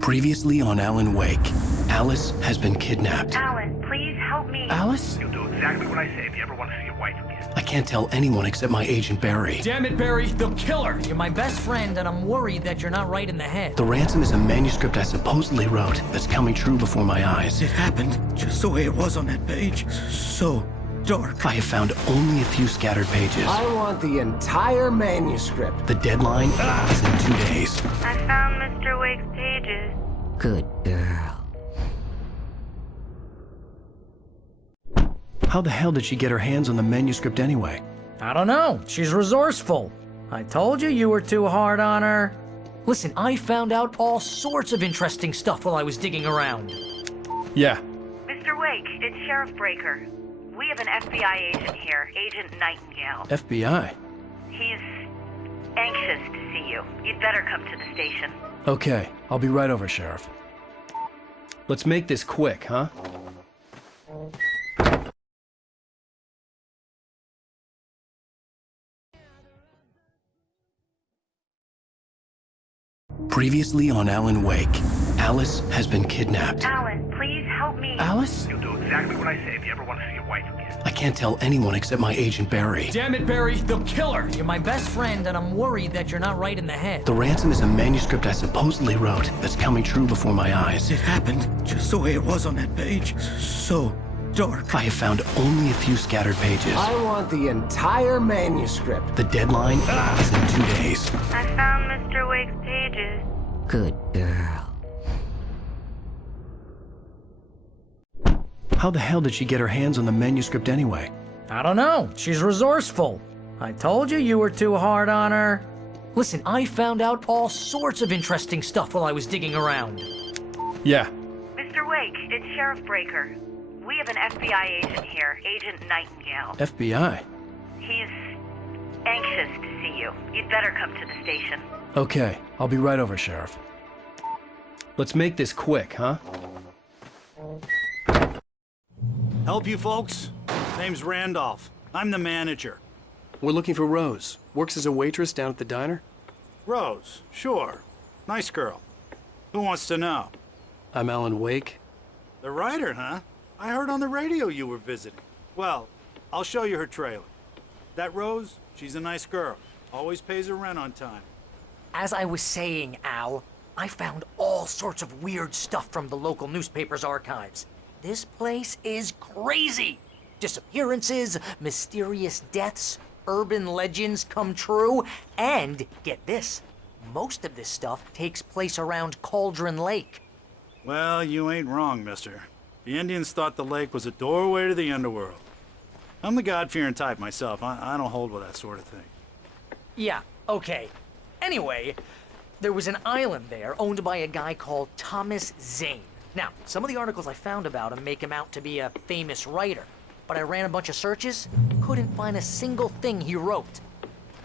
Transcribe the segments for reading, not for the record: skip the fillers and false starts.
Previously on Alan Wake, Alice has been kidnapped. Alan, please help me. Alice? You'll do exactly what I say if you ever want to see your wife again. I can't tell anyone except my agent Barry. Damn it, Barry, they'll kill her! You're my best friend, and I'm worried that you're not right in the head. The ransom is a manuscript I supposedly wrote that's coming true before my eyes. It happened just the way it was on that page. So dark. I have found only a few scattered pages. I want the entire manuscript. The deadline is in 2 days. I found Mr. Wake's pages. Good girl. How the hell did she get her hands on the manuscript anyway? I don't know. She's resourceful. I told you were too hard on her. Listen, I found out all sorts of interesting stuff while I was digging around. Yeah. Mr. Wake, it's Sheriff Breaker. We have an FBI agent here, Agent Nightingale. FBI? He's anxious to see you. You'd better come to the station. Okay, I'll be right over, Sheriff. Let's make this quick, huh? Previously on Alan Wake, Alice has been kidnapped. Alan, please help me. Alice? You'll do exactly what I say if you ever want to see your wife again. I can't tell anyone except my agent Barry. Damn it, Barry, they'll kill her! You're my best friend, and I'm worried that you're not right in the head. The ransom is a manuscript I supposedly wrote that's coming true before my eyes. It happened just the way it was on that page. So dark. I have found only a few scattered pages. I want the entire manuscript. The deadline is in 2 days. I found Mr. Wake's pages. Good girl. How the hell did she get her hands on the manuscript anyway? I don't know. She's resourceful. I told you were too hard on her. Listen, I found out all sorts of interesting stuff while I was digging around. Yeah. Mr. Wake, it's Sheriff Breaker. We have an FBI agent here, Agent Nightingale. FBI? He's anxious to see you. You'd better come to the station. Okay, I'll be right over, Sheriff. Let's make this quick, huh? Help you folks? Name's Randolph. I'm the manager. We're looking for Rose. Works as a waitress down at the diner. Rose, sure. Nice girl. Who wants to know? I'm Alan Wake. The writer, huh? I heard on the radio you were visiting. Well, I'll show you her trailer. That Rose, she's a nice girl. Always pays her rent on time. As I was saying, Al, I found all sorts of weird stuff from the local newspaper's archives. This place is crazy. Disappearances, mysterious deaths, urban legends come true, and get this, most of this stuff takes place around Cauldron Lake. Well, you ain't wrong, mister. The Indians thought the lake was a doorway to the underworld. I'm the God-fearing type myself. I don't hold with that sort of thing. Yeah, okay. Anyway, there was an island there owned by a guy called Thomas Zane. Now, some of the articles I found about him make him out to be a famous writer, but I ran a bunch of searches, couldn't find a single thing he wrote.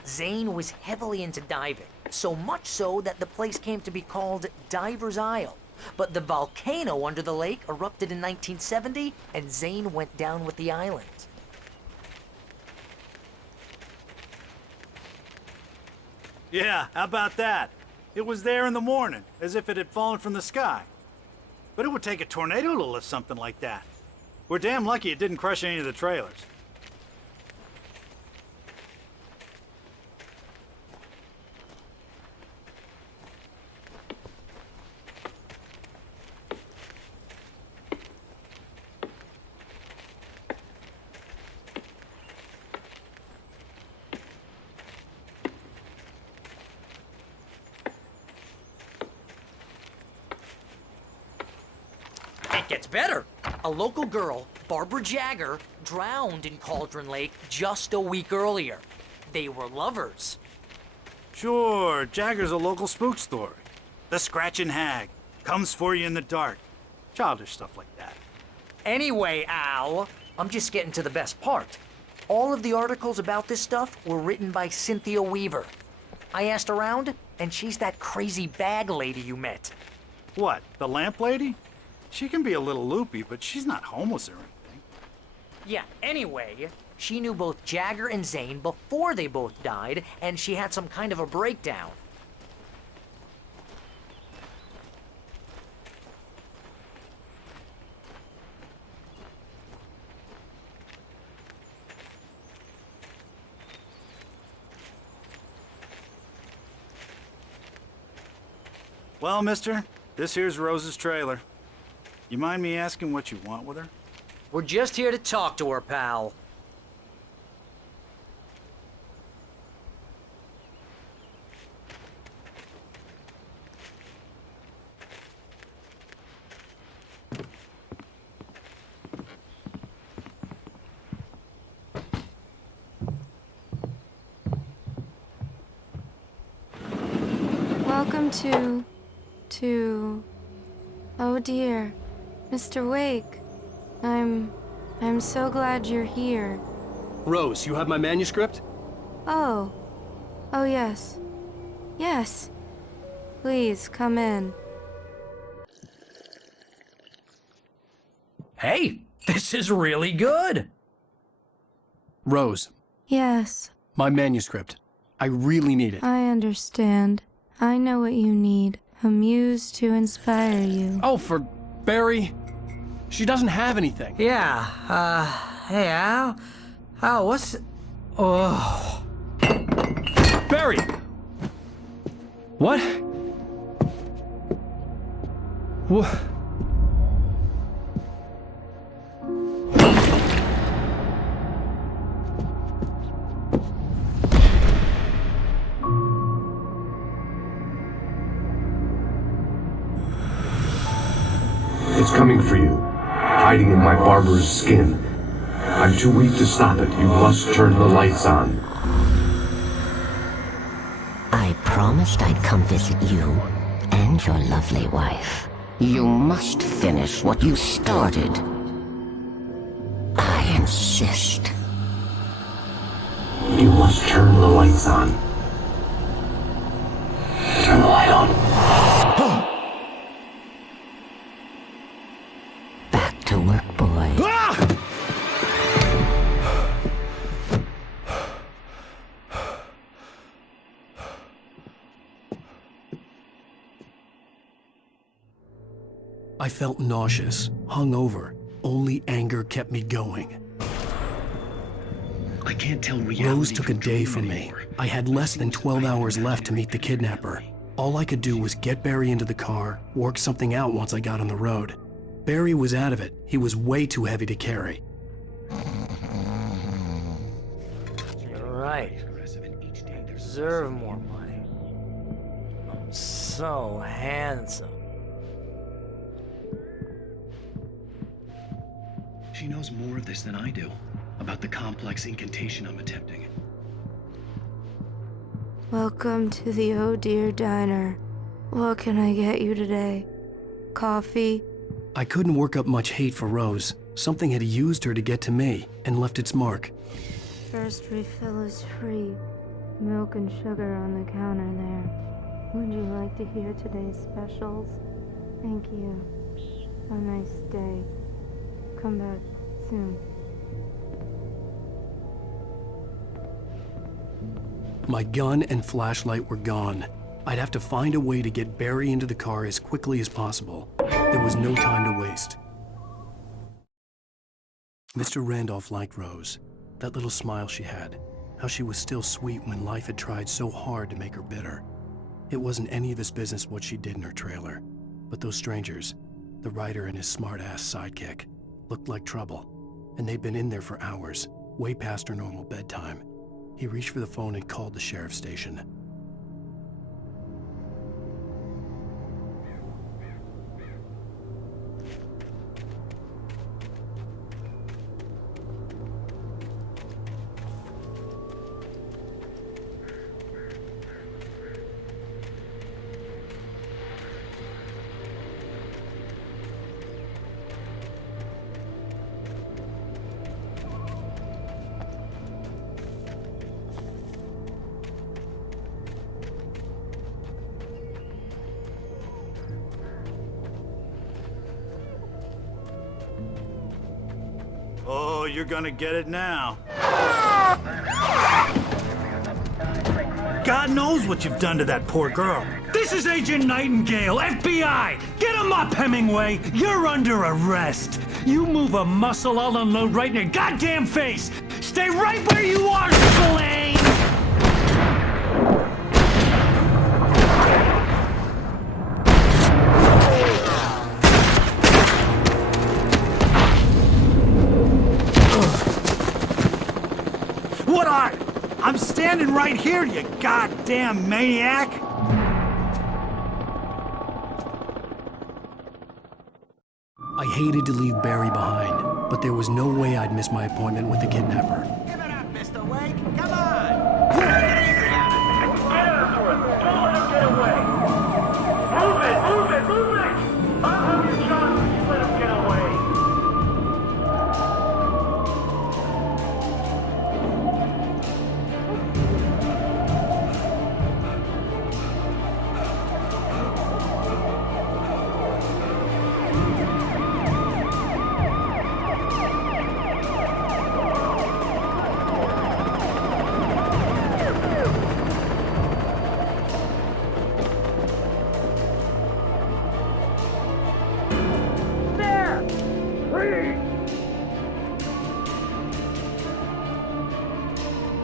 Zane was heavily into diving, so much so that the place came to be called Diver's Isle. But the volcano under the lake erupted in 1970, and Zane went down with the island. Yeah, how about that? It was there in the morning, as if it had fallen from the sky. But it would take a tornado to lift something like that. We're damn lucky it didn't crush any of the trailers. It gets better. A local girl, Barbara Jagger, drowned in Cauldron Lake just a week earlier. They were lovers. Sure, Jagger's a local spook story. The Scratching Hag comes for you in the dark. Childish stuff like that. Anyway, Al, I'm just getting to the best part. All of the articles about this stuff were written by Cynthia Weaver. I asked around, and she's that crazy bag lady you met. What, the lamp lady? She can be a little loopy, but she's not homeless or anything. Yeah, anyway, she knew both Jagger and Zane before they both died, and she had some kind of a breakdown. Well, mister, this here's Rose's trailer. You mind me asking what you want with her? We're just here to talk to her, pal. Welcome to... Oh dear, Mr. Wake. I'm so glad you're here. Rose, you have my manuscript? Oh. Oh yes. Yes. Please, come in. Hey, this is really good! Rose, Yes, my manuscript. I really need it. I understand. I know what you need. A muse to inspire you. Oh, for Barry? She doesn't have anything. Yeah, hey, Al? Al, what's... Oh... Barry! What? What? It's coming for you, hiding in my barber's skin. I'm too weak to stop it. You must turn the lights on. I promised I'd come visit you and your lovely wife. You must finish what you started. I insist. You must turn the lights on. Turn the light on. Back to work, boy. I felt nauseous, hungover. Only anger kept me going. I can't tell reality. Rose took a day from me. I had less than 12 hours left to meet the kidnapper. All I could do was get Barry into the car, work something out once I got on the road. Barry was out of it. He was way too heavy to carry. You're right. I deserve more money. I'm so handsome. She knows more of this than I do, about the complex incantation I'm attempting. Welcome to the Oh Dear Diner. What can I get you today? Coffee? I couldn't work up much hate for Rose. Something had used her to get to me and left its mark. First refill is free. Milk and sugar on the counter there. Would you like to hear today's specials? Thank you. Have a nice day. Come back soon. My gun and flashlight were gone. I'd have to find a way to get Barry into the car as quickly as possible. There was no time to waste. Mr. Randolph liked Rose. That little smile she had. How she was still sweet when life had tried so hard to make her bitter. It wasn't any of his business what she did in her trailer. But those strangers, the writer and his smart-ass sidekick, looked like trouble. And they'd been in there for hours, way past her normal bedtime. He reached for the phone and called the sheriff's station. Oh, you're gonna get it now. God knows what you've done to that poor girl. This is Agent Nightingale, FBI! Get him up, Hemingway! You're under arrest! You move a muscle, I'll unload right in your goddamn face! Stay right where you are, Slane! right here, you goddamn maniac! I hated to leave Barry behind, but there was no way I'd miss my appointment with the kidnapper. Give it up, Mr. Wake! Come on! Take it easy on him! Get after him! Don't let him get away! Move it! Move it! Move it! I'll have you shot if you let him get away!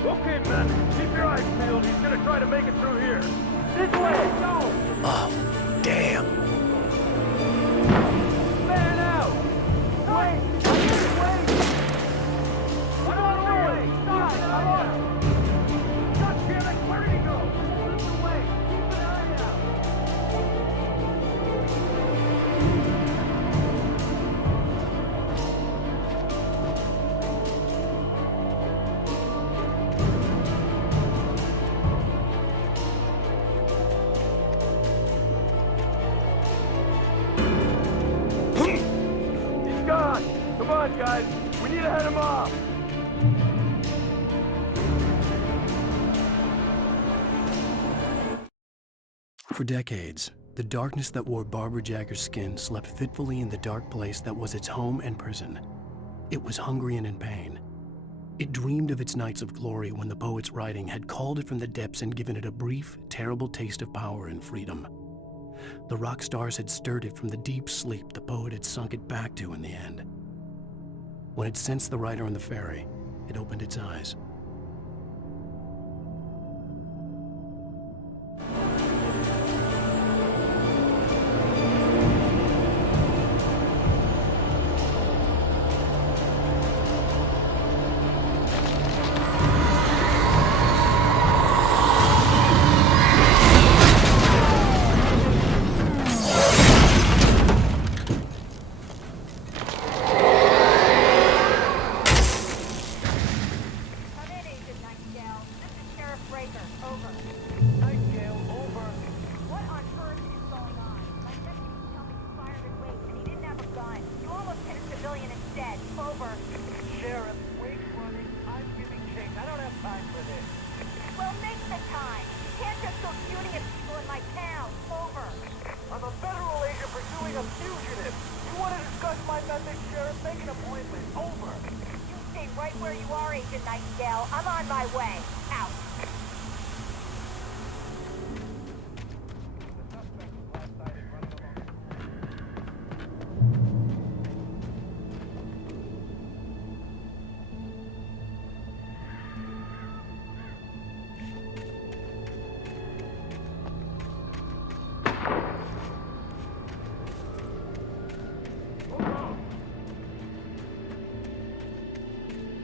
Okay, man. Keep your eyes peeled. He's gonna try to make it through here. This way! Go! Oh, damn. Man out! Wait! Wait! What on the way? Stop! I'm on! God damn it! Where did he go? This way! Keep an eye out! He's gone! Come on, guys! We need to head him off! For decades, the darkness that wore Barbara Jagger's skin slept fitfully in the dark place that was its home and prison. It was hungry and in pain. It dreamed of its nights of glory when the poet's writing had called it from the depths and given it a brief, terrible taste of power and freedom. The rock stars had stirred it from the deep sleep the poet had sunk it back to in the end. When it sensed the writer on the ferry, it opened its eyes.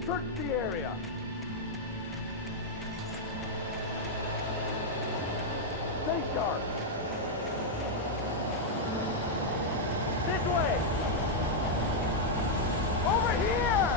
Search the area! Stay sharp! This way! Over here!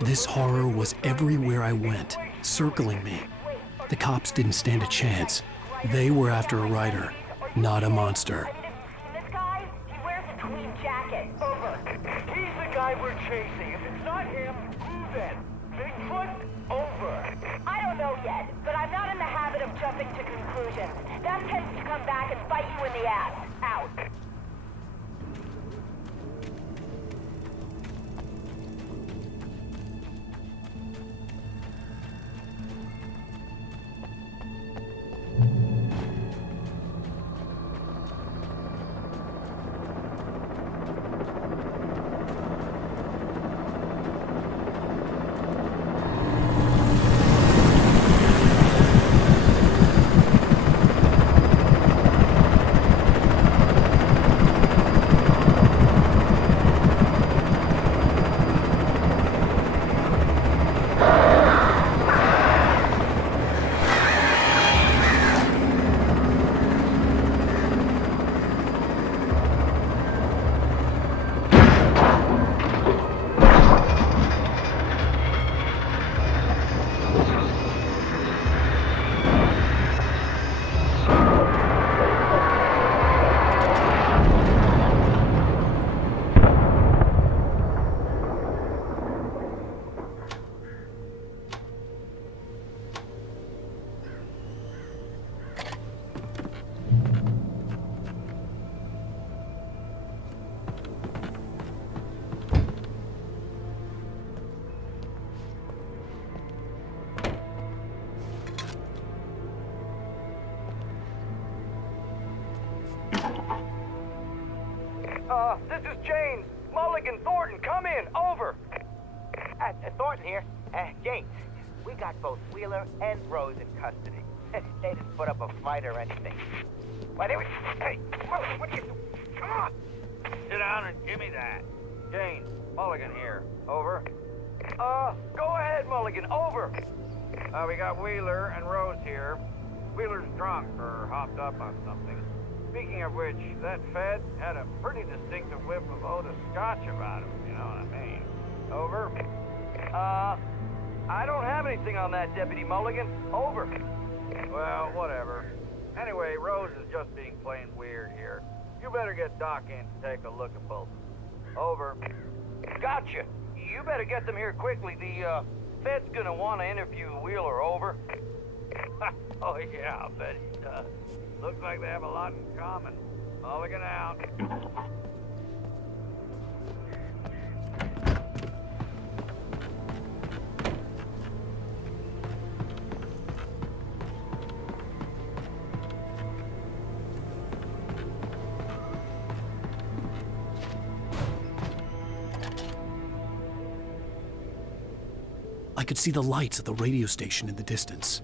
This horror was everywhere I went, circling me. The cops didn't stand a chance. They were after a writer, not a monster. This guy, he wears a tweed jacket. Over. He's the guy we're chasing. If it's not him, who then? Bigfoot? Over. I don't know yet, but I'm not in the habit of jumping to conclusions. That tends to come back and bite you in the ass. Out. This is James. Mulligan, Thornton, come in. Over. Thornton here. James, we got both Wheeler and Rose in custody. They didn't put up a fight or anything. Why, they were... Hey, what are you doing? Come on! Sit down and give me that. James, Mulligan here. Over. Go ahead, Mulligan. Over. We got Wheeler and Rose here. Wheeler's drunk or hopped up on something. Speaking of which, that Fed had a pretty distinctive whiff of Otis Scotch about him, you know what I mean. Over. I don't have anything on that, Deputy Mulligan. Over. Well, whatever. Anyway, Rose is just being plain weird here. You better get Doc in to take a look at both. Over. Gotcha. You better get them here quickly. The, Fed's gonna want to interview Wheeler. Over. Oh, yeah, I'll bet he does. Looks like they have a lot in common. Mulligan out. I could see the lights of the radio station in the distance.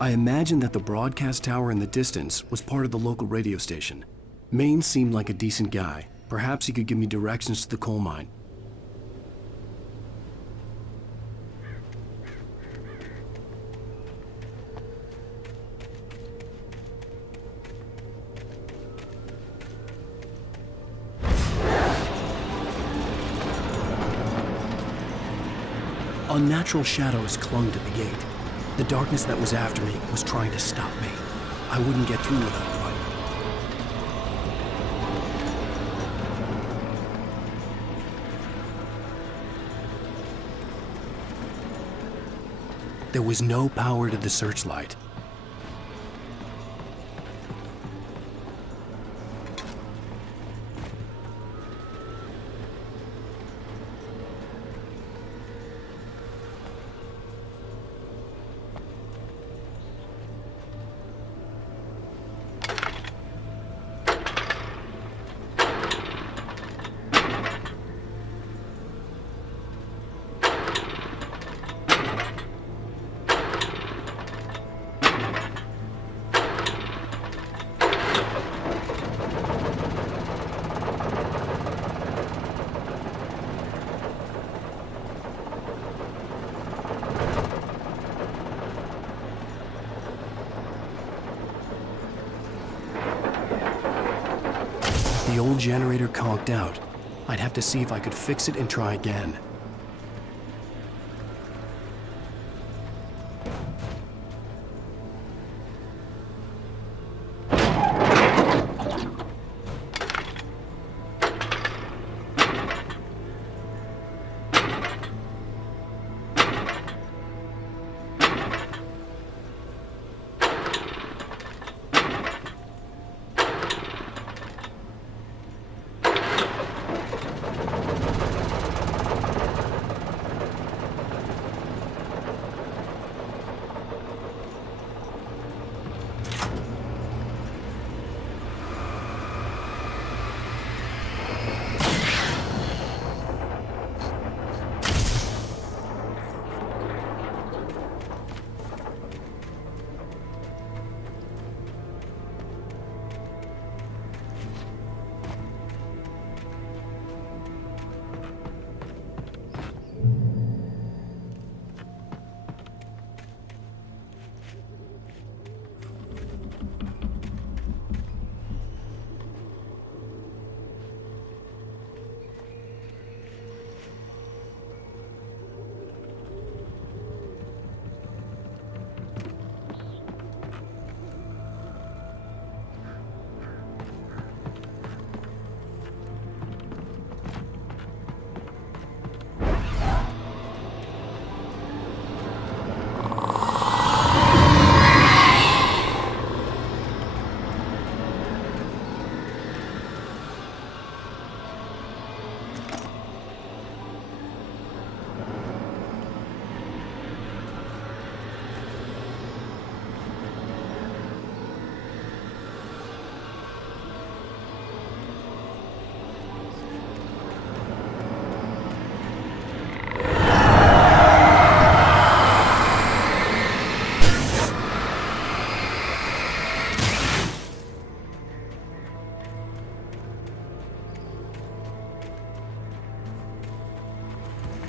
I imagined that the broadcast tower in the distance was part of the local radio station. Maine seemed like a decent guy. Perhaps he could give me directions to the coal mine. Unnatural shadows clung to the gate. The darkness that was after me was trying to stop me. I wouldn't get through without light. There was no power to the searchlight. The old generator conked out. I'd have to see if I could fix it and try again.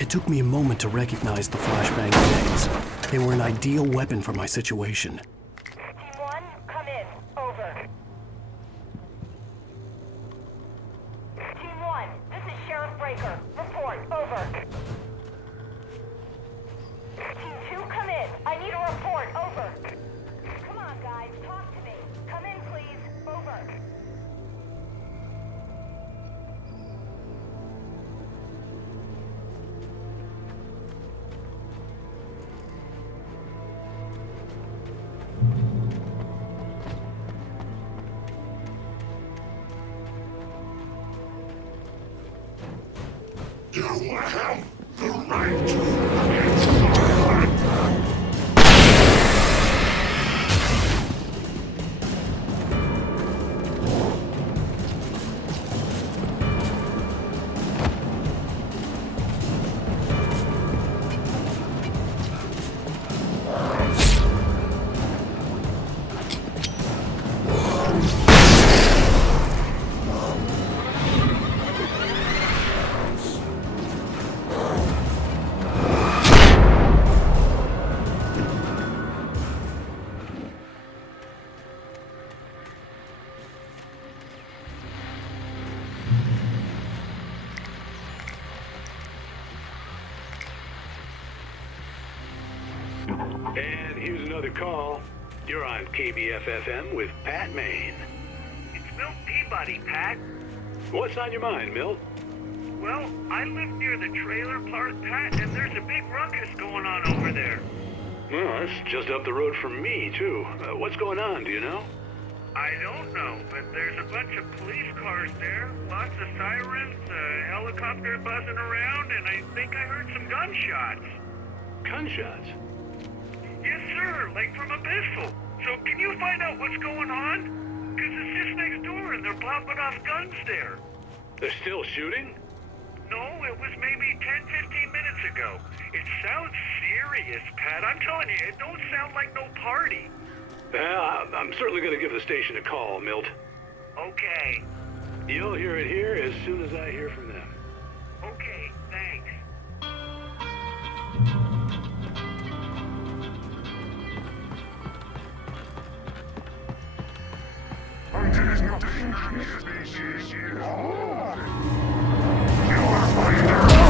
It took me a moment to recognize the flashbang grenades. They were an ideal weapon for my situation. Team 1, come in. Over. Team 1, this is Sheriff Breaker. Report. Over. Team 2, come in. I need a report. Over. Come on, guys. Talk to me. Come in, please. Over. You have the right to And here's another call. You're on KBF-FM with Pat Maine. It's Milt Peabody, Pat. What's on your mind, Milt? Well, I live near the trailer park, Pat, and there's a big ruckus going on over there. Well, that's just up the road from me, too. What's going on, do you know? I don't know, but there's a bunch of police cars there, lots of sirens, a helicopter buzzing around, and I think I heard some gunshots. Gunshots? Yes, sir, like from a pistol. So can you find out what's going on? Because it's just next door and they're popping off guns there. They're still shooting? No, it was maybe 10, 15 minutes ago. It sounds serious, Pat. I'm telling you, it don't sound like no party. Well, I'm certainly going to give the station a call, Milt. Okay. You'll hear it here as soon as I hear from them. Okay, thanks. Until it's not a increased species in all. You are fighters.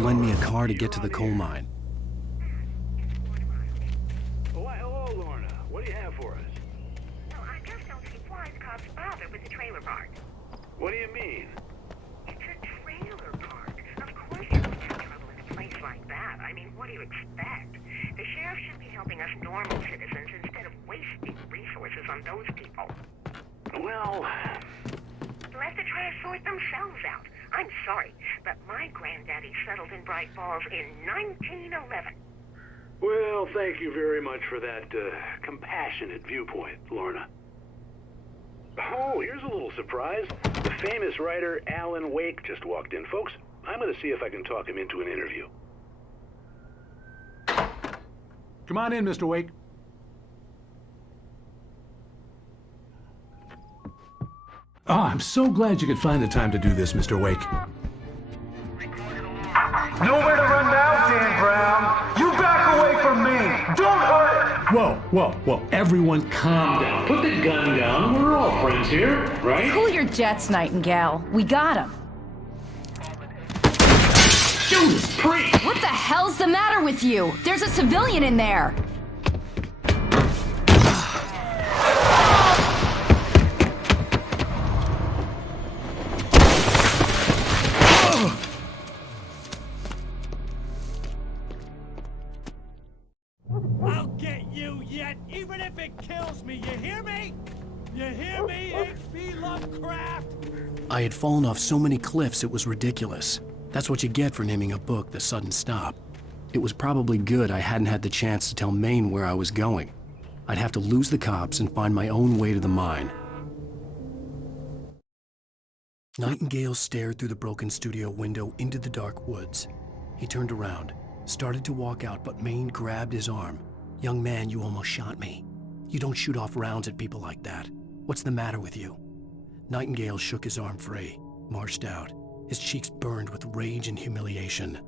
he'd lend me a car to get to the coal mine. Oh, hello, Lorna. What do you have for us? Well, I just don't see why the cops bother with the trailer park. What do you mean? It's a trailer park. Of course you wouldn't have trouble in a place like that. I mean, what do you expect? The sheriff should be helping us normal citizens instead of wasting resources on those people. Well... They'll have to try to sort themselves out. I'm sorry, but my granddaddy settled in Bright Falls in 1911. Well, thank you very much for that, compassionate viewpoint, Lorna. Oh, here's a little surprise. The famous writer Alan Wake just walked in. Folks, I'm going to see if I can talk him into an interview. Come on in, Mr. Wake. Oh, I'm so glad you could find the time to do this, Mr. Wake. Nowhere to run now, Dan Brown. You back away from me. Don't hurt it. Whoa. Everyone calm down. Put the gun down. We're all friends here, right? Cool your jets, Nightingale. We got him. Judas Priest! What the hell's the matter with you? There's a civilian in there. I'll get you yet, even if it kills me. You hear me? You hear me, H.P. Lovecraft? I had fallen off so many cliffs it was ridiculous. That's what you get for naming a book The Sudden Stop. It was probably good I hadn't had the chance to tell Maine where I was going. I'd have to lose the cops and find my own way to the mine. Nightingale stared through the broken studio window into the dark woods. He turned around, started to walk out, but Maine grabbed his arm. "Young man, you almost shot me. You don't shoot off rounds at people like that. What's the matter with you?" Nightingale shook his arm free, marched out. His cheeks burned with rage and humiliation.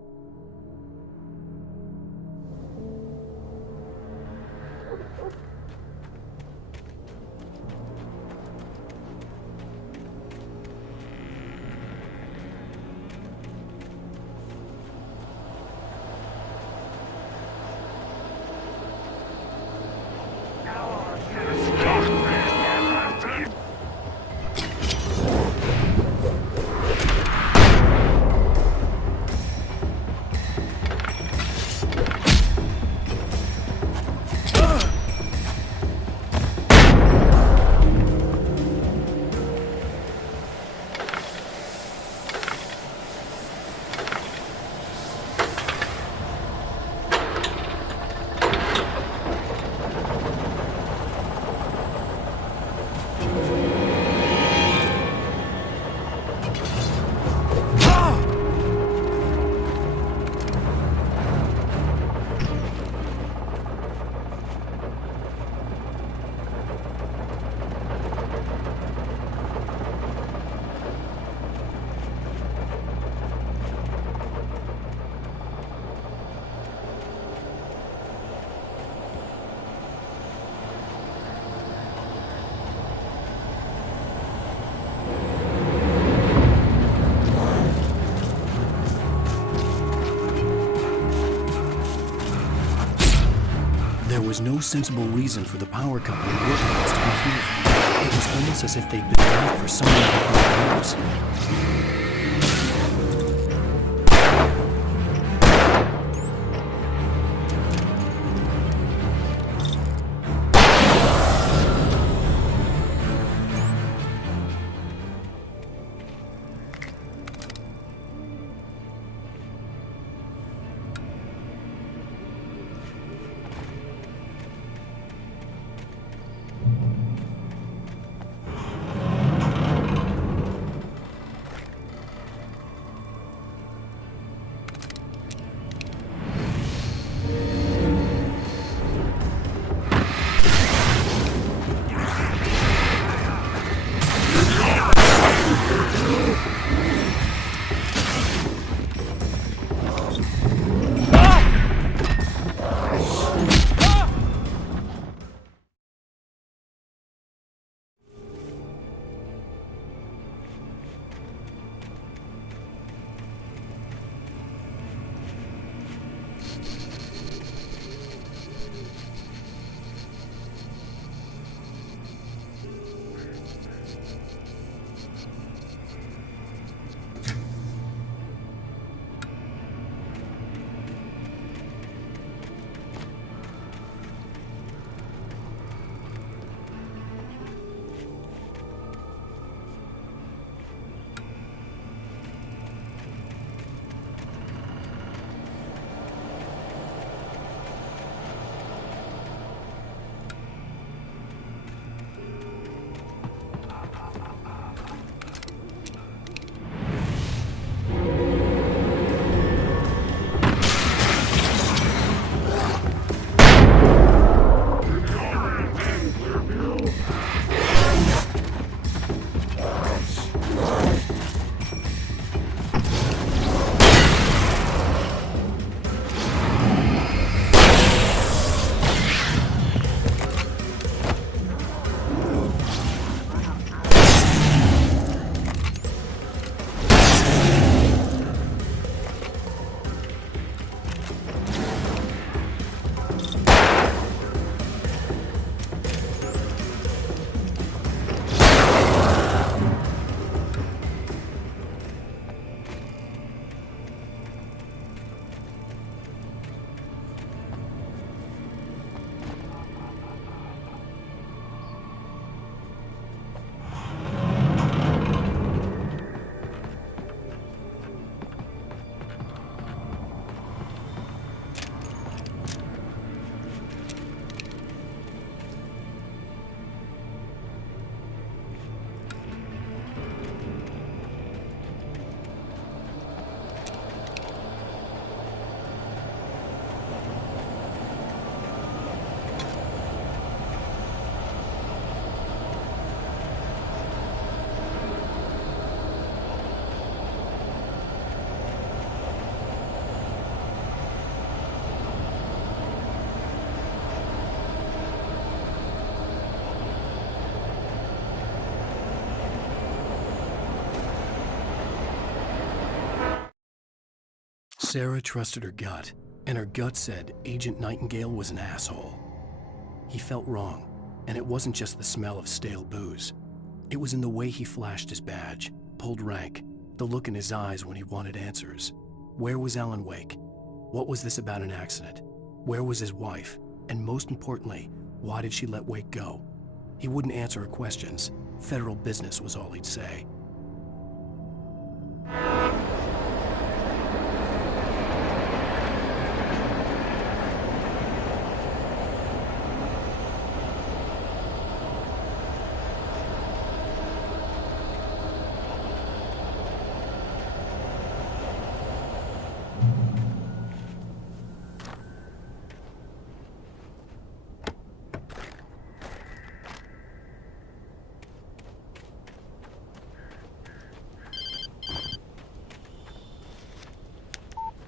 There was no sensible reason for the power company workers to be here. It was almost as if they'd been left for so many years. Sarah trusted her gut, and her gut said Agent Nightingale was an asshole. He felt wrong, and it wasn't just the smell of stale booze. It was in the way he flashed his badge, pulled rank, the look in his eyes when he wanted answers. Where was Alan Wake? What was this about an accident? Where was his wife? And most importantly, why did she let Wake go? He wouldn't answer her questions. Federal business was all he'd say.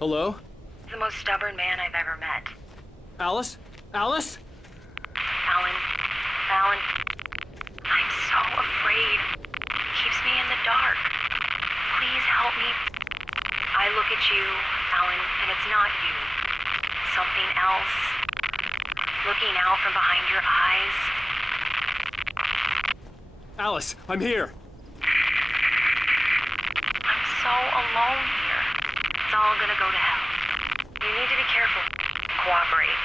Hello? The most stubborn man I've ever met. Alice? Alice? Alan, I'm so afraid. He keeps me in the dark. Please help me. I look at you, Alan, and it's not you. Something else. Looking out from behind your eyes. Alice, I'm here. I'm so alone here. It's all gonna go to hell. You need to be careful. Cooperate.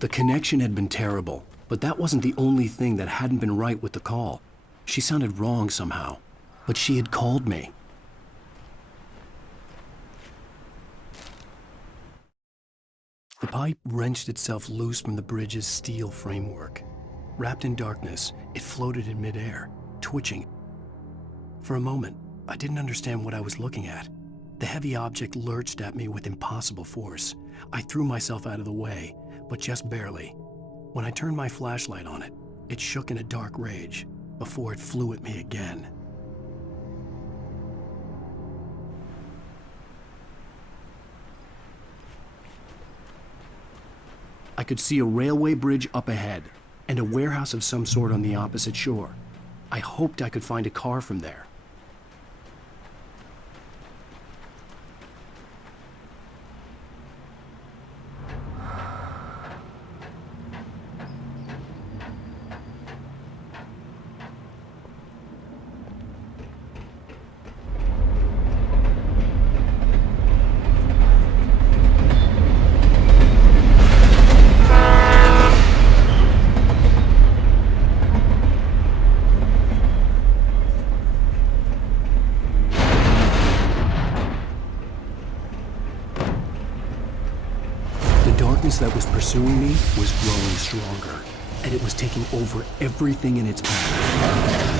The connection had been terrible, but that wasn't the only thing that hadn't been right with the call. She sounded wrong somehow, but she had called me. The pipe wrenched itself loose from the bridge's steel framework. Wrapped in darkness, it floated in midair, twitching. For a moment, I didn't understand what I was looking at. The heavy object lurched at me with impossible force. I threw myself out of the way, but just barely. When I turned my flashlight on it, it shook in a dark rage before it flew at me again. I could see a railway bridge up ahead and a warehouse of some sort on the opposite shore. I hoped I could find a car from there. That was pursuing me was growing stronger, and it was taking over everything in its path.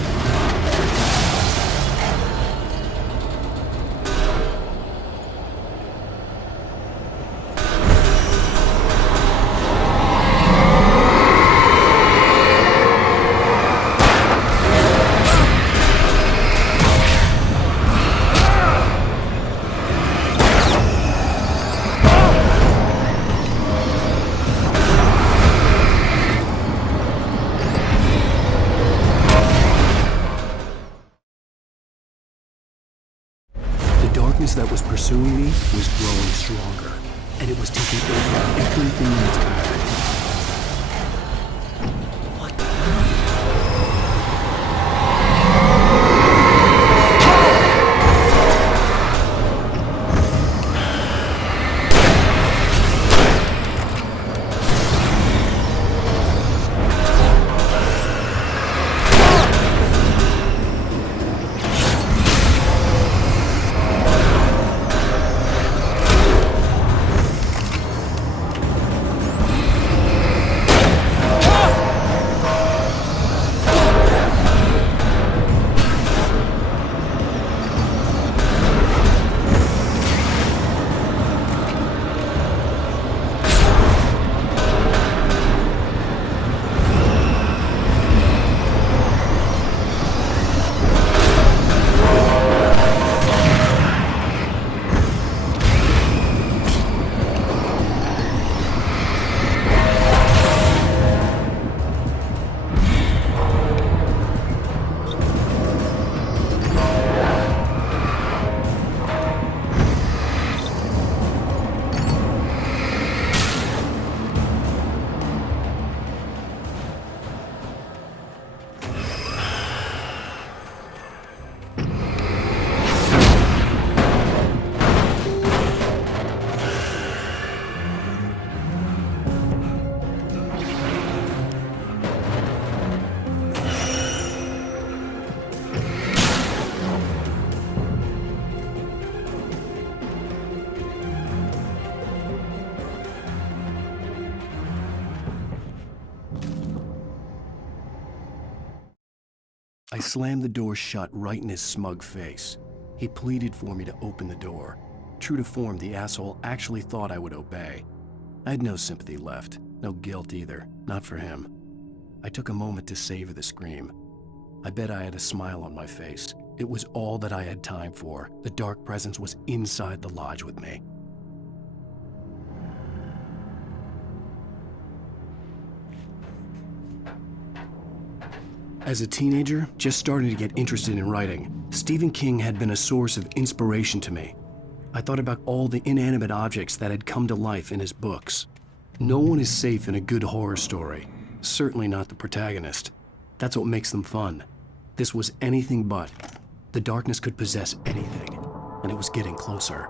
That was pursuing me was growing stronger, and it was taking over everything in its path. What the I slammed the door shut right in his smug face. He pleaded for me to open the door. True to form, the asshole actually thought I would obey. I had no sympathy left, no guilt either, not for him. I took a moment to savor the scream. I bet I had a smile on my face. It was all that I had time for. The dark presence was inside the lodge with me. As a teenager, just starting to get interested in writing, Stephen King had been a source of inspiration to me. I thought about all the inanimate objects that had come to life in his books. No one is safe in a good horror story. Certainly not the protagonist. That's what makes them fun. This was anything but. The darkness could possess anything, and it was getting closer.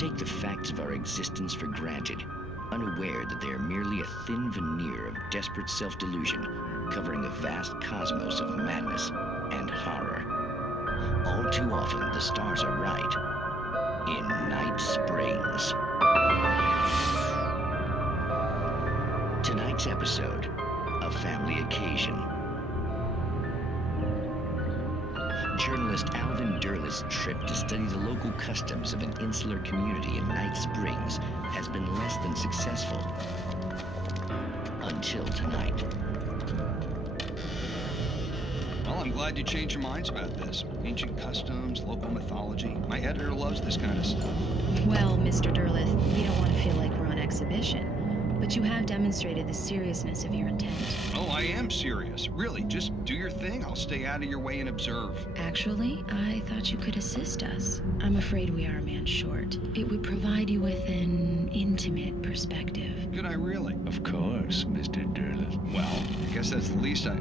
take the facts of our existence for granted, unaware that they are merely a thin veneer of desperate self-delusion covering a vast cosmos of madness and horror. All too often, the stars are right. In Night Springs. Tonight's episode, a family occasion. Journalist Alvin Derleth's trip to study the local customs of an insular community in Night Springs has been less than successful. Until tonight. Well, I'm glad you changed your minds about this. Ancient customs, local mythology. My editor loves this kind of stuff. Well, Mr. Derleth, we don't want to feel like we're on exhibition, but you have demonstrated the seriousness of your intent. Oh, I am serious. Really, just do your thing. I'll stay out of your way and observe. Actually, I thought you could assist us. I'm afraid we are a man short. It would provide you with an intimate perspective. Could I really? Of course, Mr. Derleth. Well, I guess that's the least I...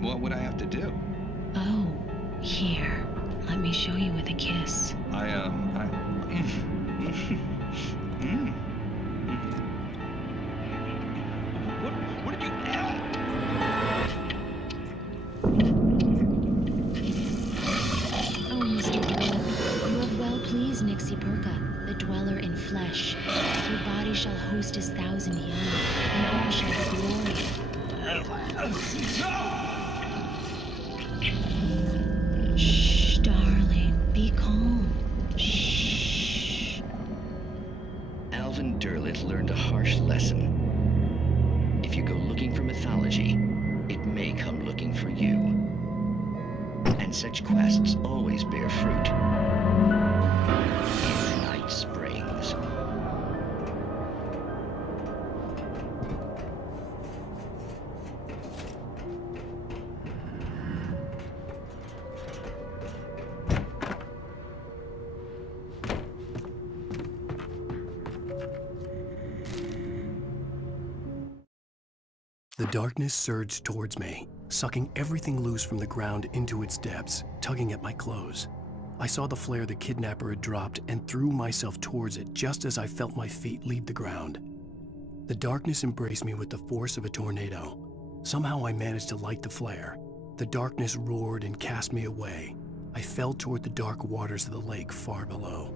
What would I have to do? Oh, here. Let me show you with a kiss. What did you... Oh, Mr. Derleth, you have well pleased Nixie Perka, the dweller in flesh. Your body shall host his 1,000 young, and all shall be glory. Shh, darling, be calm. Shh. Alvin Derleth learned a harsh lesson. If you go looking for mythology, it may come looking for you. And such quests always bear fruit. In Night Springs. The darkness surged towards me, sucking everything loose from the ground into its depths, tugging at my clothes. I saw the flare the kidnapper had dropped and threw myself towards it just as I felt my feet leave the ground. The darkness embraced me with the force of a tornado. Somehow I managed to light the flare. The darkness roared and cast me away. I fell toward the dark waters of the lake far below.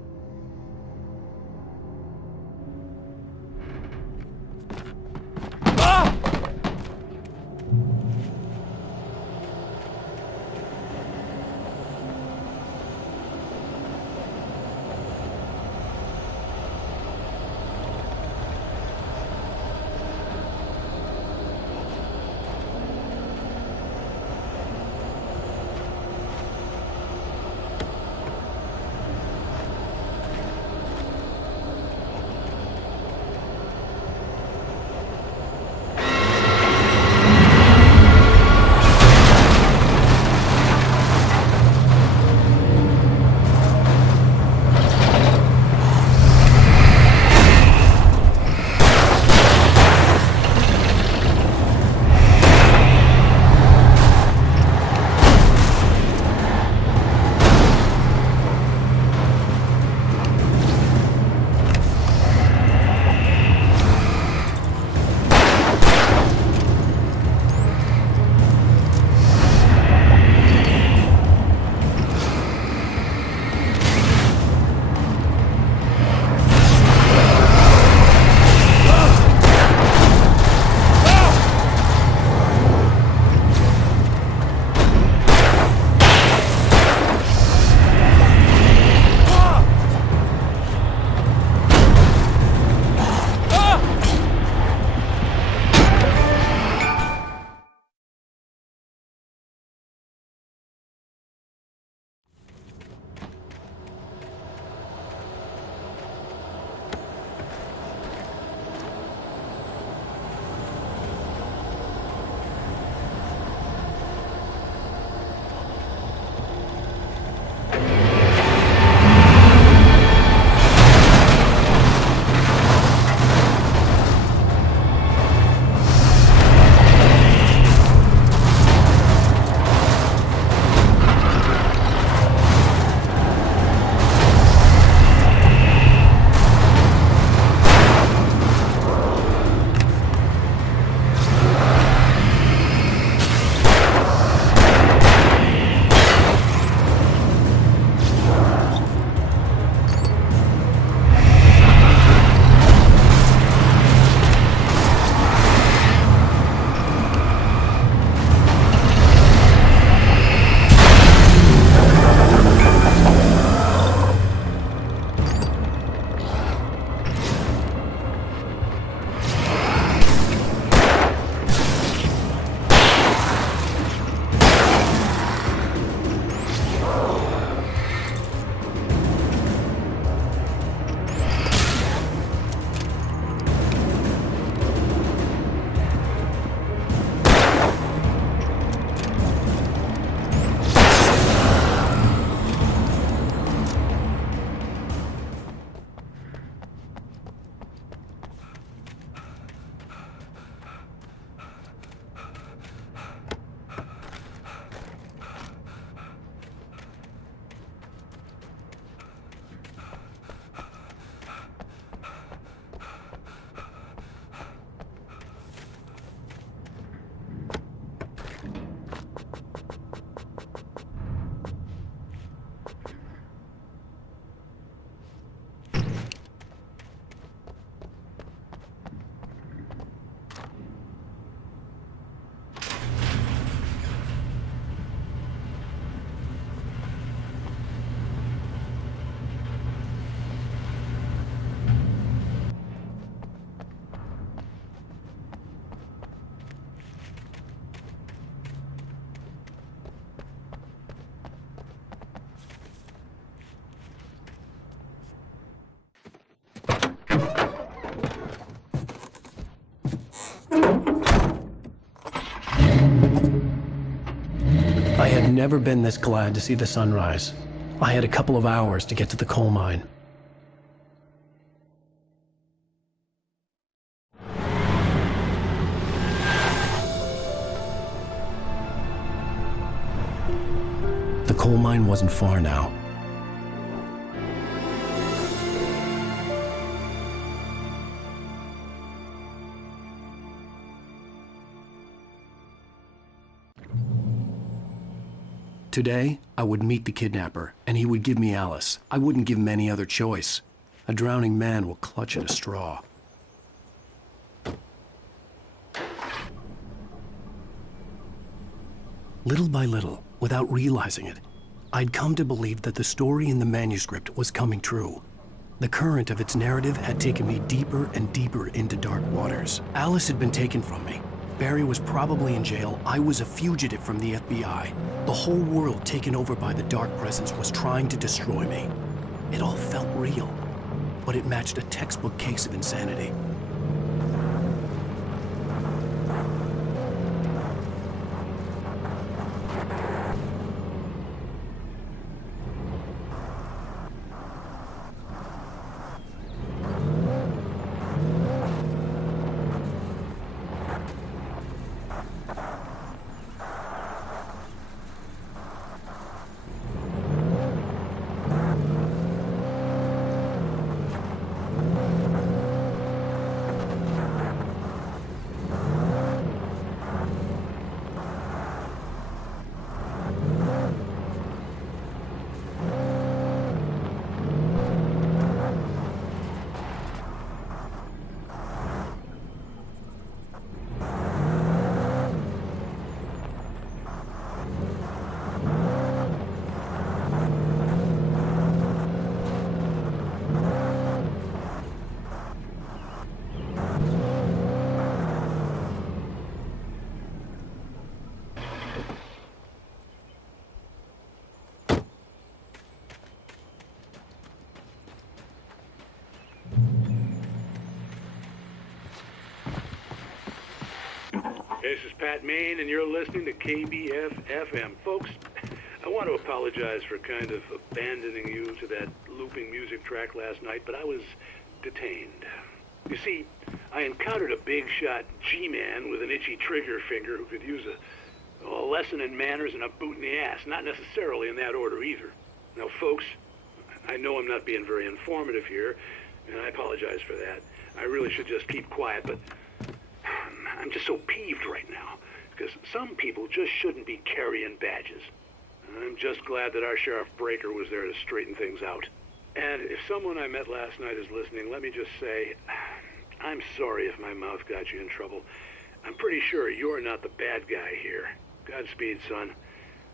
never been this glad to see the sunrise. I had a couple of hours to get to the coal mine. The coal mine wasn't far now. Today, I would meet the kidnapper, and he would give me Alice. I wouldn't give him any other choice. A drowning man will clutch at a straw. Little by little, without realizing it, I'd come to believe that the story in the manuscript was coming true. The current of its narrative had taken me deeper and deeper into dark waters. Alice had been taken from me. Barry was probably in jail. I was a fugitive from the FBI. The whole world taken over by the dark presence was trying to destroy me. It all felt real, but it matched a textbook case of insanity. This is Pat Main, and you're listening to KBF-FM. Folks, I want to apologize for kind of abandoning you to that looping music track last night, but I was detained. You see, I encountered a big-shot G-man with an itchy trigger finger who could use a lesson in manners and a boot in the ass, not necessarily in that order either. Now, folks, I know I'm not being very informative here, and I apologize for that. I really should just keep quiet, but I'm just so peeved right now, because some people just shouldn't be carrying badges. I'm just glad that our Sheriff Breaker was there to straighten things out. And if someone I met last night is listening, let me just say, I'm sorry if my mouth got you in trouble. I'm pretty sure you're not the bad guy here. Godspeed, son.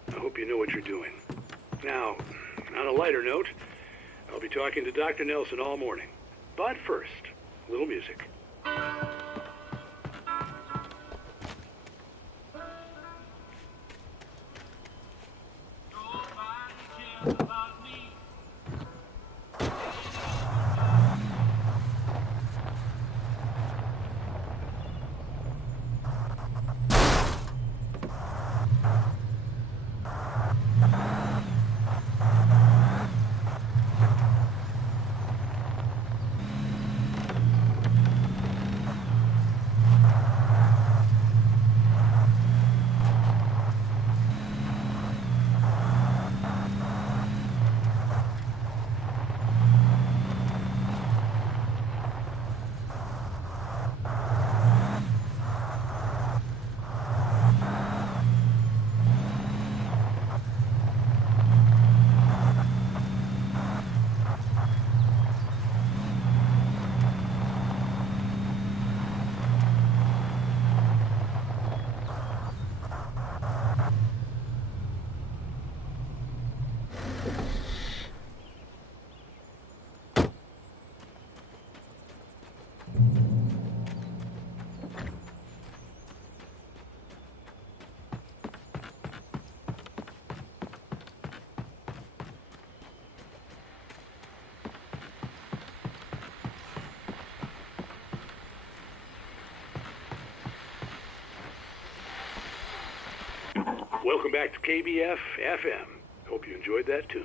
I hope you know what you're doing. Now, on a lighter note, I'll be talking to Dr. Nelson all morning. But first, a little music. welcome back to KBF FM. Hope you enjoyed that tune.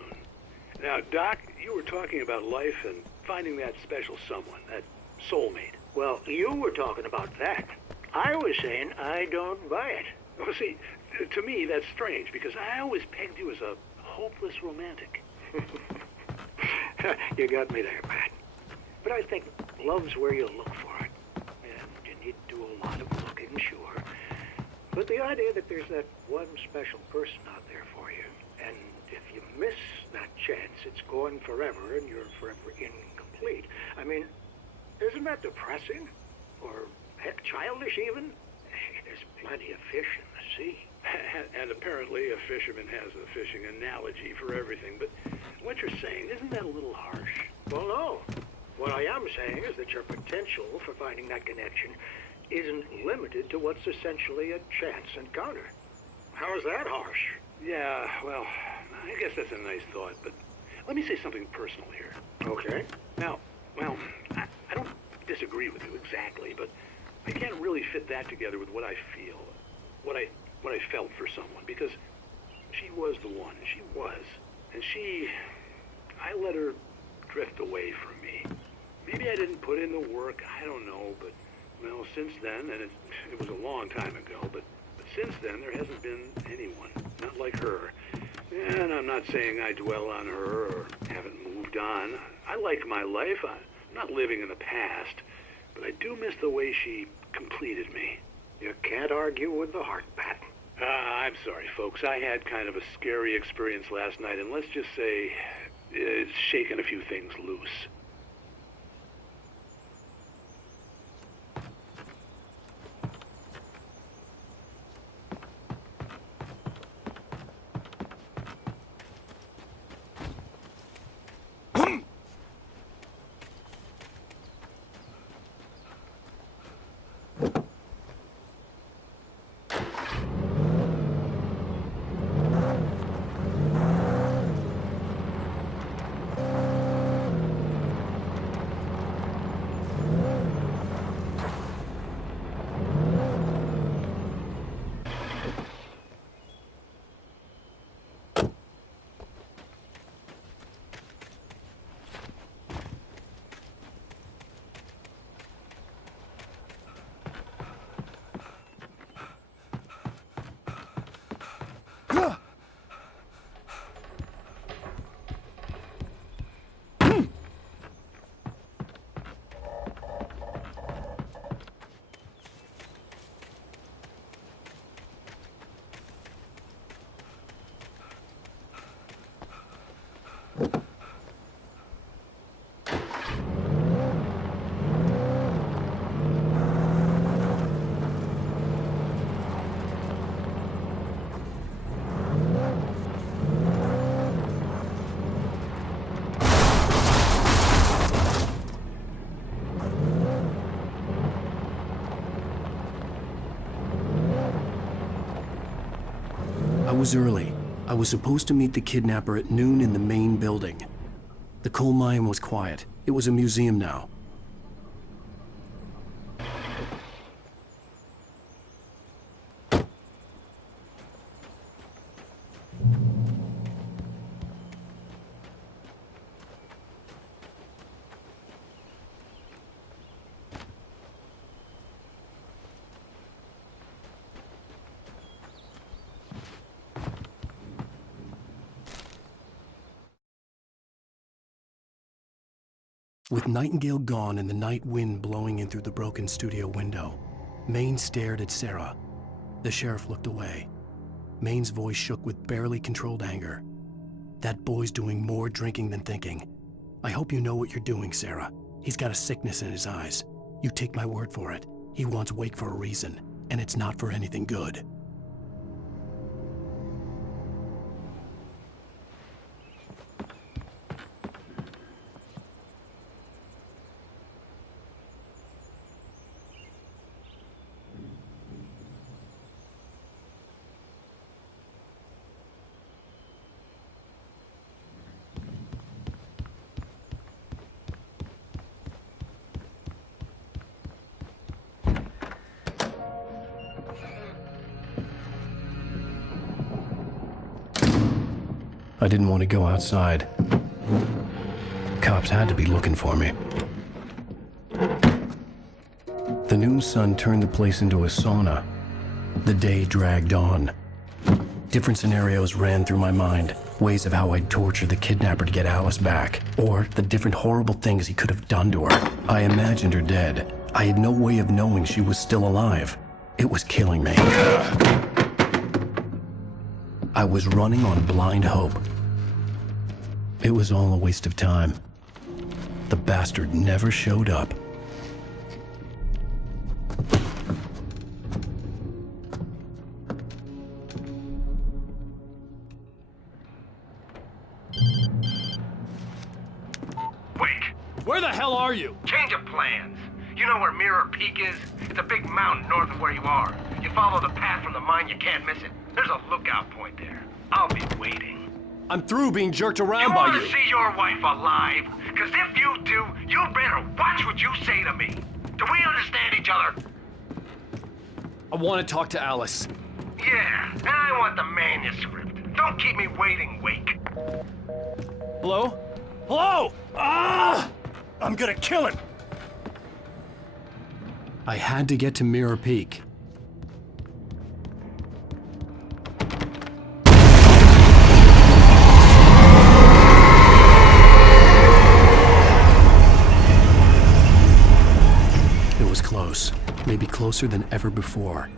Now, Doc, you were talking about life and finding that special someone, that soulmate. Well, you were talking about that. I was saying I don't buy it. Well, see, to me, that's strange, because I always pegged you as a hopeless romantic. You got me there, Pat. But I think love's where you look for it. And you need to do a lot of looking, sure. But the idea that there's that one special person out there for you, and if you miss that chance, it's gone forever, and you're forever incomplete. I mean, isn't that depressing? Or, heck, childish even? There's plenty of fish in the sea. And apparently a fisherman has a fishing analogy for everything, but what you're saying, isn't that a little harsh? Well, no. What I am saying is that your potential for finding that connection isn't limited to what's essentially a chance encounter. How is that harsh? Yeah, well, I guess that's a nice thought, but let me say something personal here. Okay. Now, well, I don't disagree with you exactly, but I can't really fit that together with what I feel, what I felt for someone, because she was the one. She was. And I let her drift away from me. Maybe I didn't put in the work, I don't know, but, well, since then, and it was a long time ago, but since then, there hasn't been anyone, not like her. And I'm not saying I dwell on her or haven't moved on. I like my life. I'm not living in the past, but I do miss the way she completed me. You can't argue with the heart, Pat. I'm sorry, folks. I had kind of a scary experience last night, and let's just say it's shaken a few things loose. I was early. I was supposed to meet the kidnapper at noon in the main building. The coal mine was quiet. It was a museum now. With Nightingale gone and the night wind blowing in through the broken studio window, Maine stared at Sarah. The sheriff looked away. Maine's voice shook with barely controlled anger. That boy's doing more drinking than thinking. I hope you know what you're doing, Sarah. He's got a sickness in his eyes. You take my word for it. He wants Wake for a reason, and it's not for anything good. I didn't want to go outside. Cops had to be looking for me. The noon sun turned the place into a sauna. The day dragged on. Different scenarios ran through my mind, ways of how I'd torture the kidnapper to get Alice back, or the different horrible things he could have done to her. I imagined her dead. I had no way of knowing she was still alive. It was killing me. I was running on blind hope. It was all a waste of time. The bastard never showed up. Where the hell are you? Change of plans. You know where Mirror Peak is? It's a big mountain north of where you are. You follow the path from the mine, you can't miss it. There's a lookout point there. I'll be waiting. I'm through being jerked around by you. You want to see your wife alive? Because if you do, you better watch what you say to me. Do we understand each other? I want to talk to Alice. Yeah, and I want the manuscript. Don't keep me waiting, Wake. Hello? Hello? Ah! I'm gonna kill him! I had to get to Mirror Peak. It was close, maybe closer than ever before.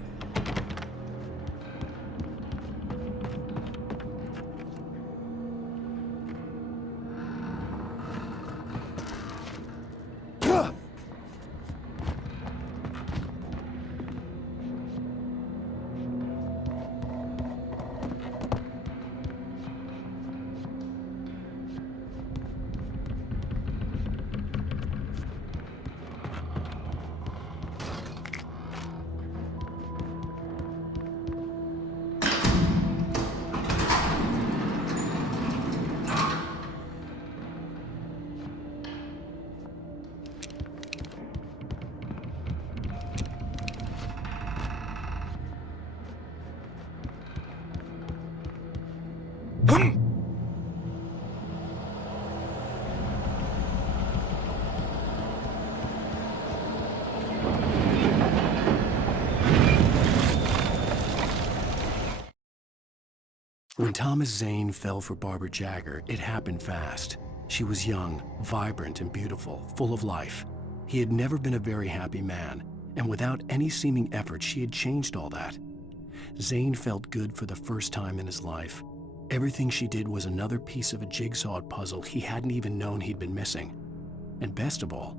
When Thomas Zane fell for Barbara Jagger, it happened fast. She was young, vibrant, and beautiful, full of life. He had never been a very happy man, and without any seeming effort, she had changed all that. Zane felt good for the first time in his life. Everything she did was another piece of a jigsaw puzzle he hadn't even known he'd been missing. And best of all,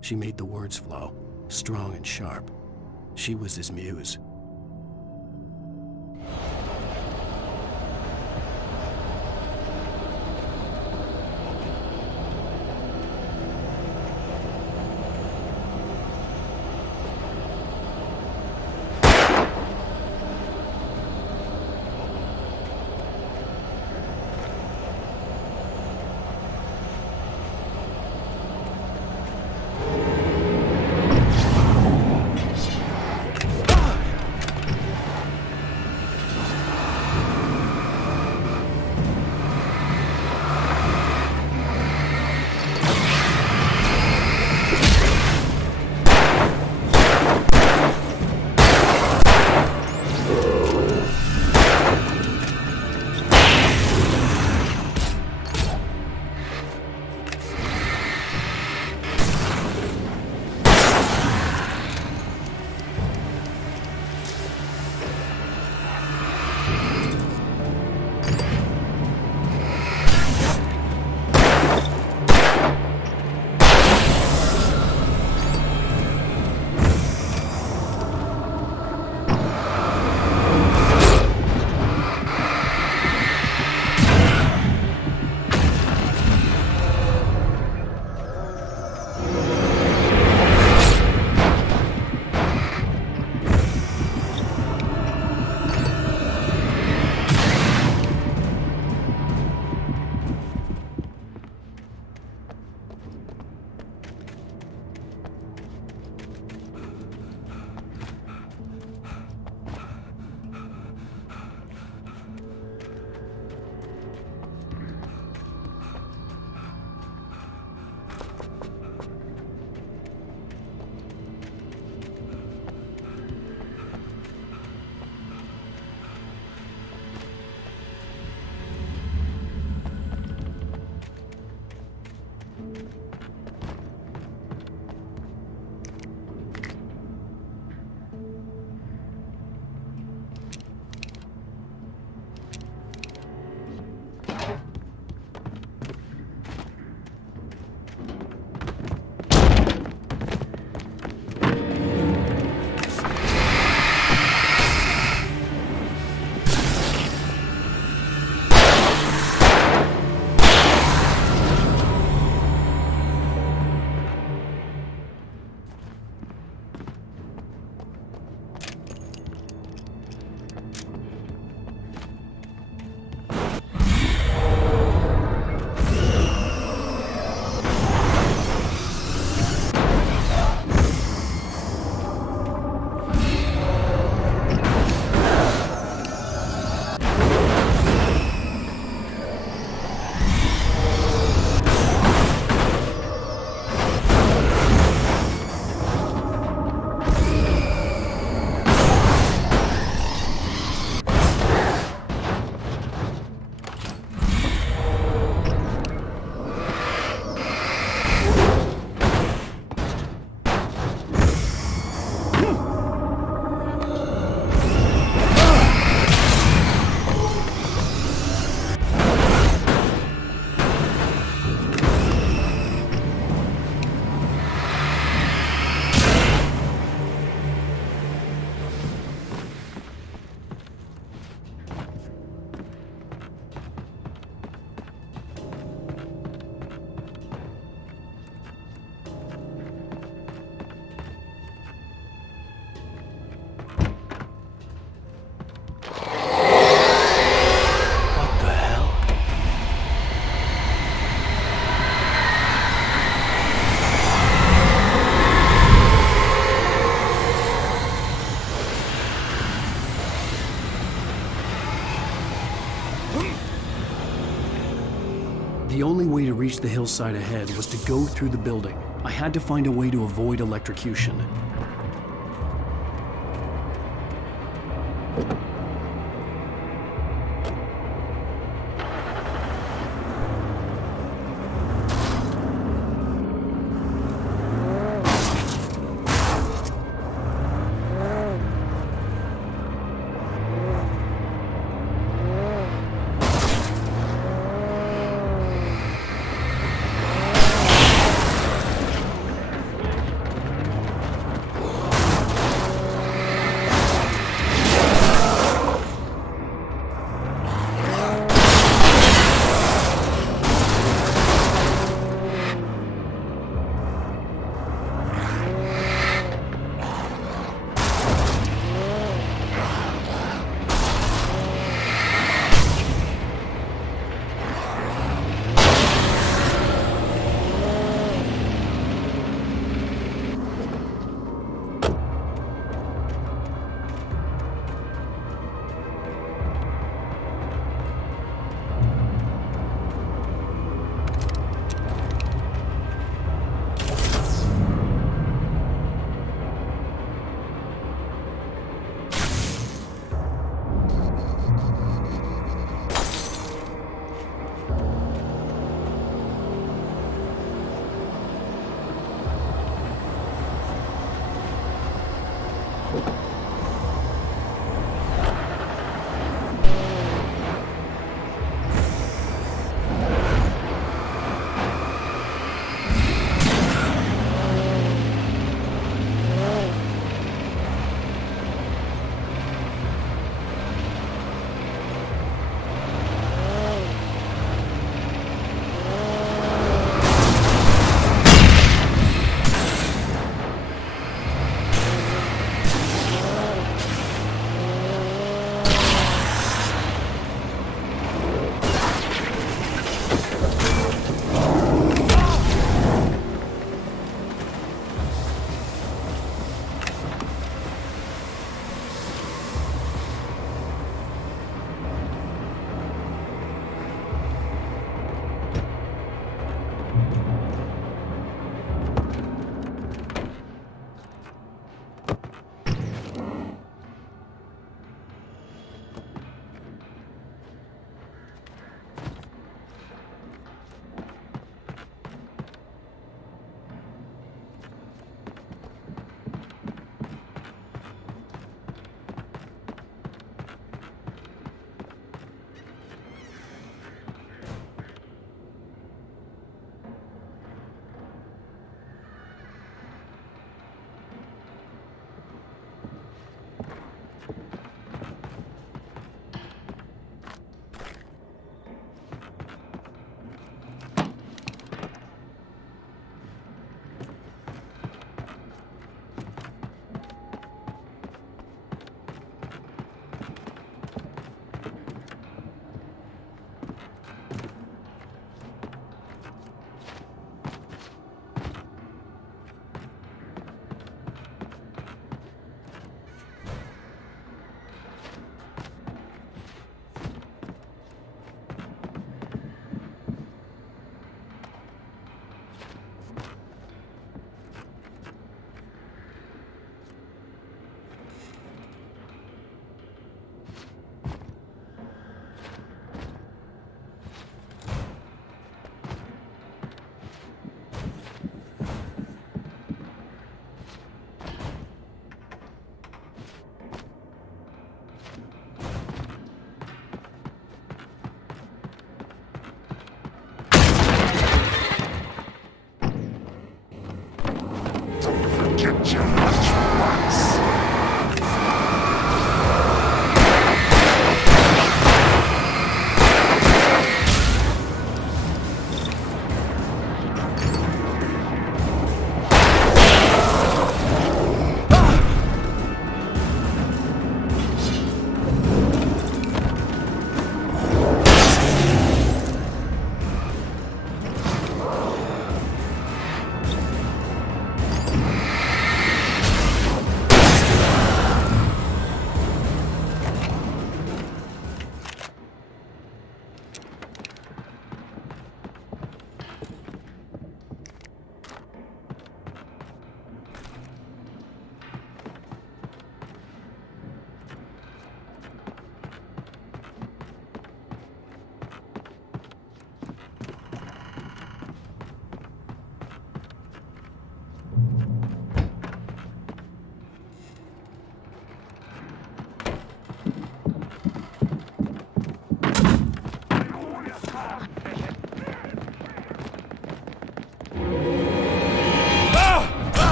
she made the words flow, strong and sharp. She was his muse. reach the hillside ahead was to go through the building. I had to find a way to avoid electrocution.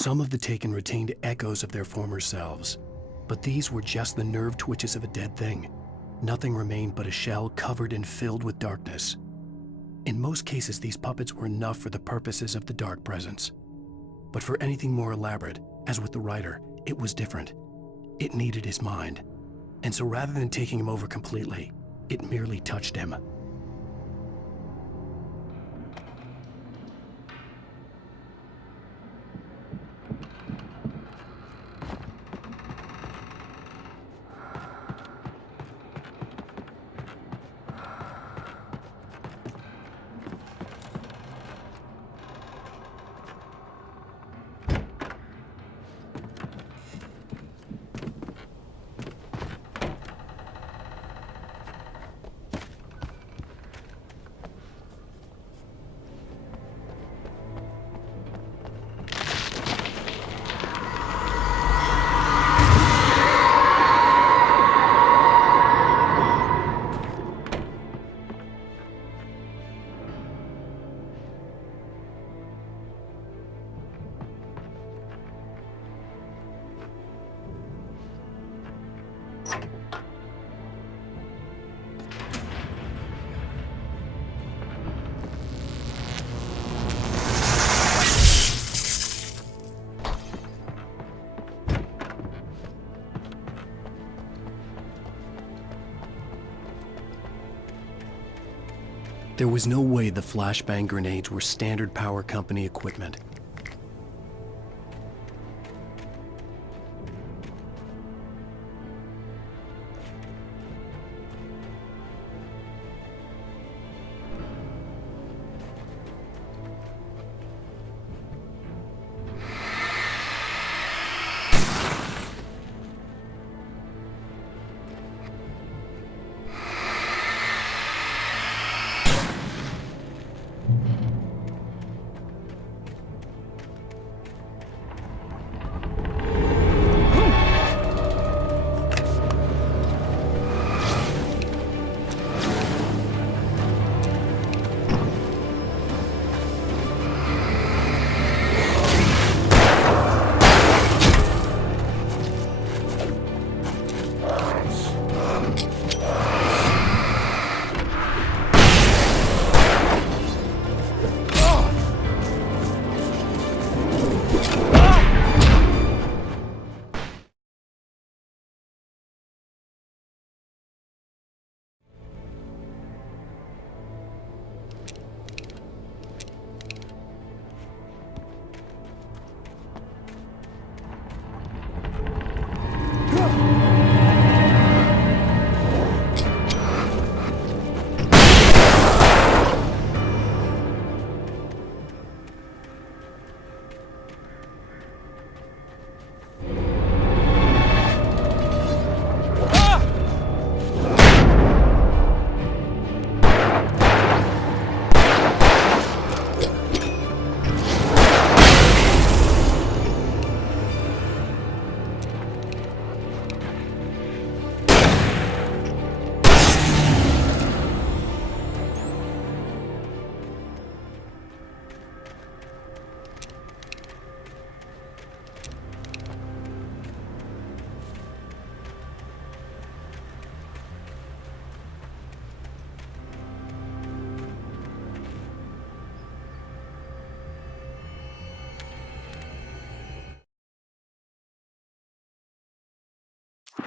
Some of the taken retained echoes of their former selves, but these were just the nerve twitches of a dead thing. Nothing remained but a shell covered and filled with darkness. In most cases, these puppets were enough for the purposes of the dark presence. But for anything more elaborate, as with the writer, it was different. It needed his mind. And so rather than taking him over completely, it merely touched him. There was no way the flashbang grenades were standard power company equipment.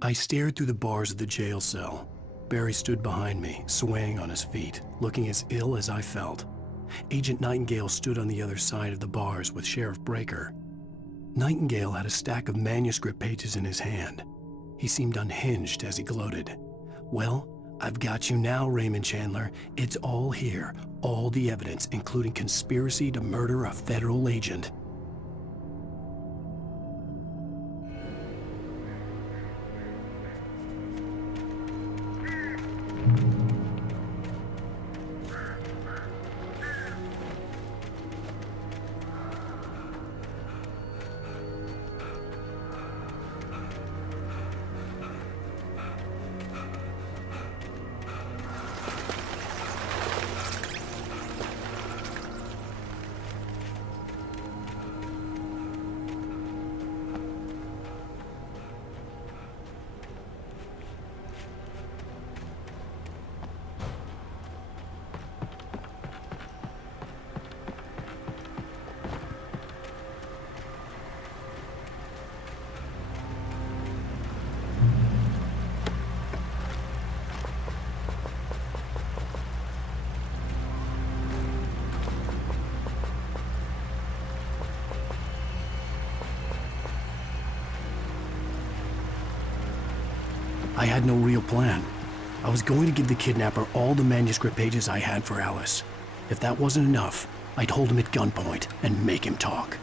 I stared through the bars of the jail cell. Barry stood behind me, swaying on his feet, looking as ill as I felt. Agent Nightingale stood on the other side of the bars with Sheriff Breaker. Nightingale had a stack of manuscript pages in his hand. He seemed unhinged as he gloated. "Well, I've got you now, Raymond Chandler. It's all here, all the evidence, including conspiracy to murder a federal agent." I had no real plan. I was going to give the kidnapper all the manuscript pages I had for Alice. If that wasn't enough, I'd hold him at gunpoint and make him talk.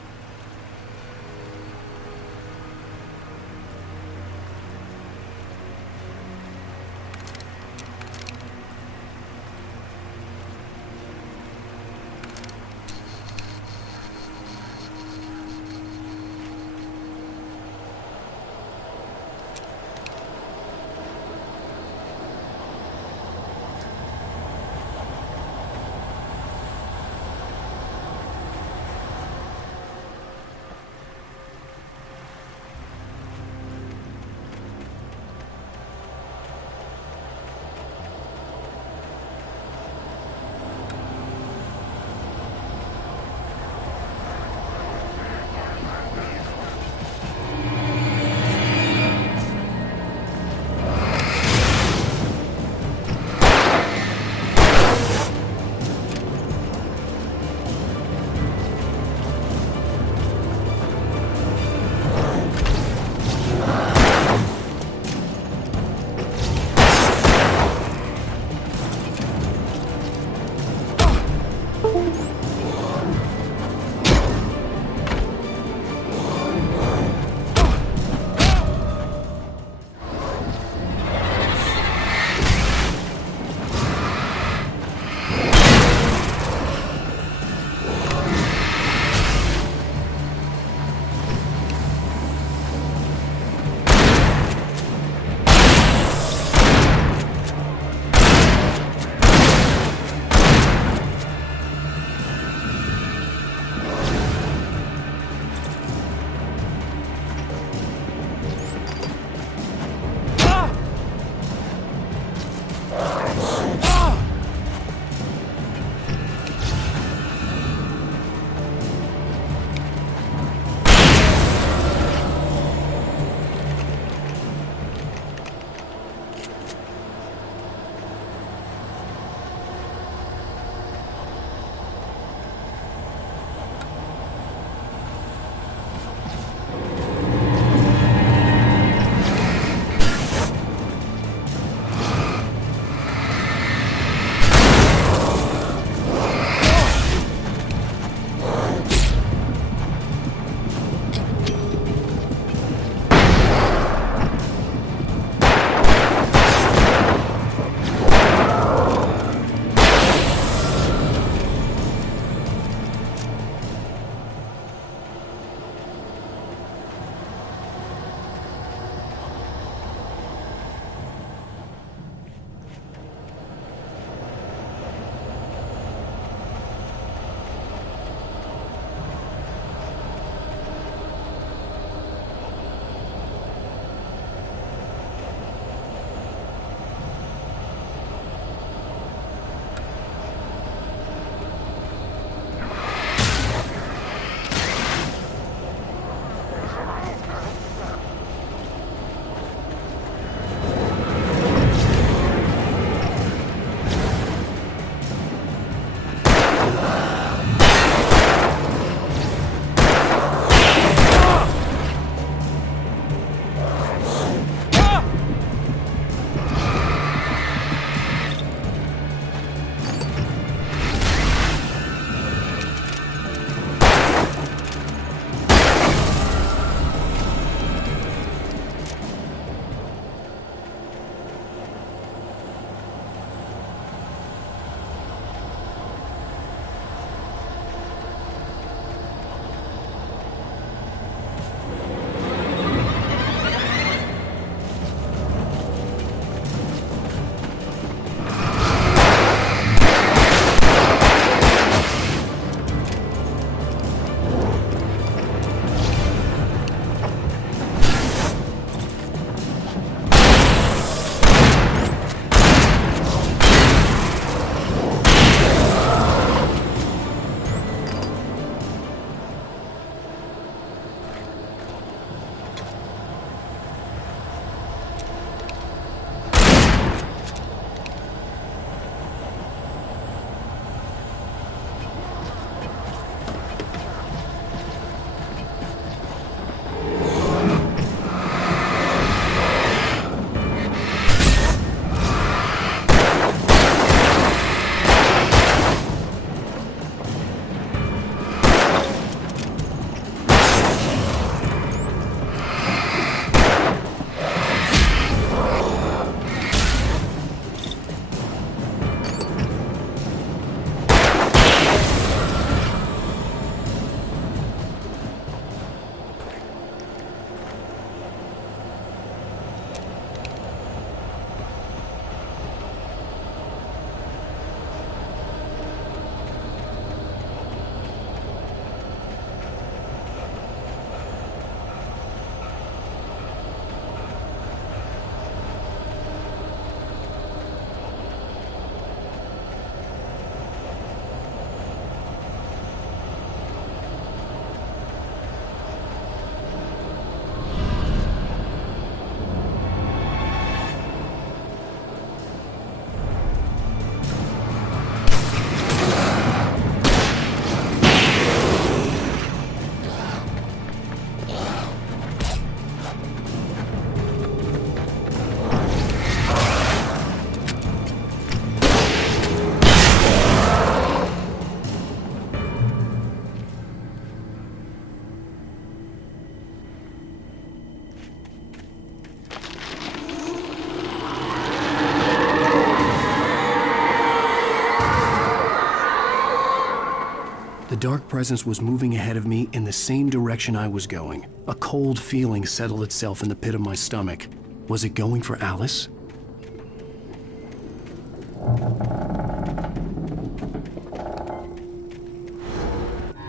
dark presence was moving ahead of me in the same direction I was going. A cold feeling settled itself in the pit of my stomach. Was it going for Alice?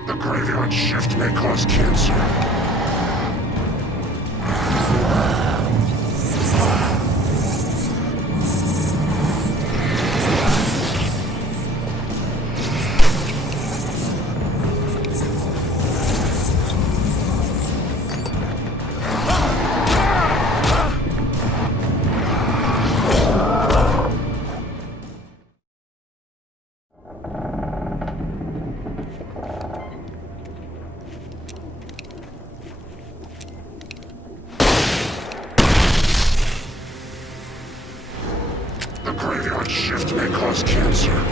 The graveyard shift may cause cancer. The graveyard shift may cause cancer.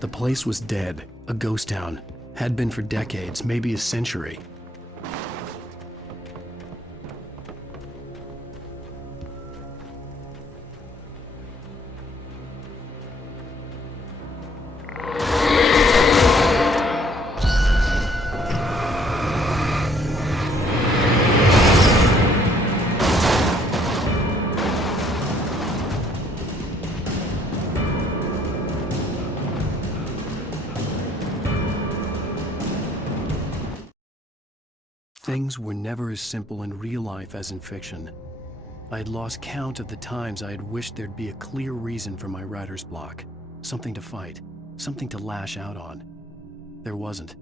The place was dead, a ghost town. Had been for decades, maybe a century. Things were never as simple in real life as in fiction. I had lost count of the times I had wished there'd be a clear reason for my writer's block. Something to fight, something to lash out on. There wasn't.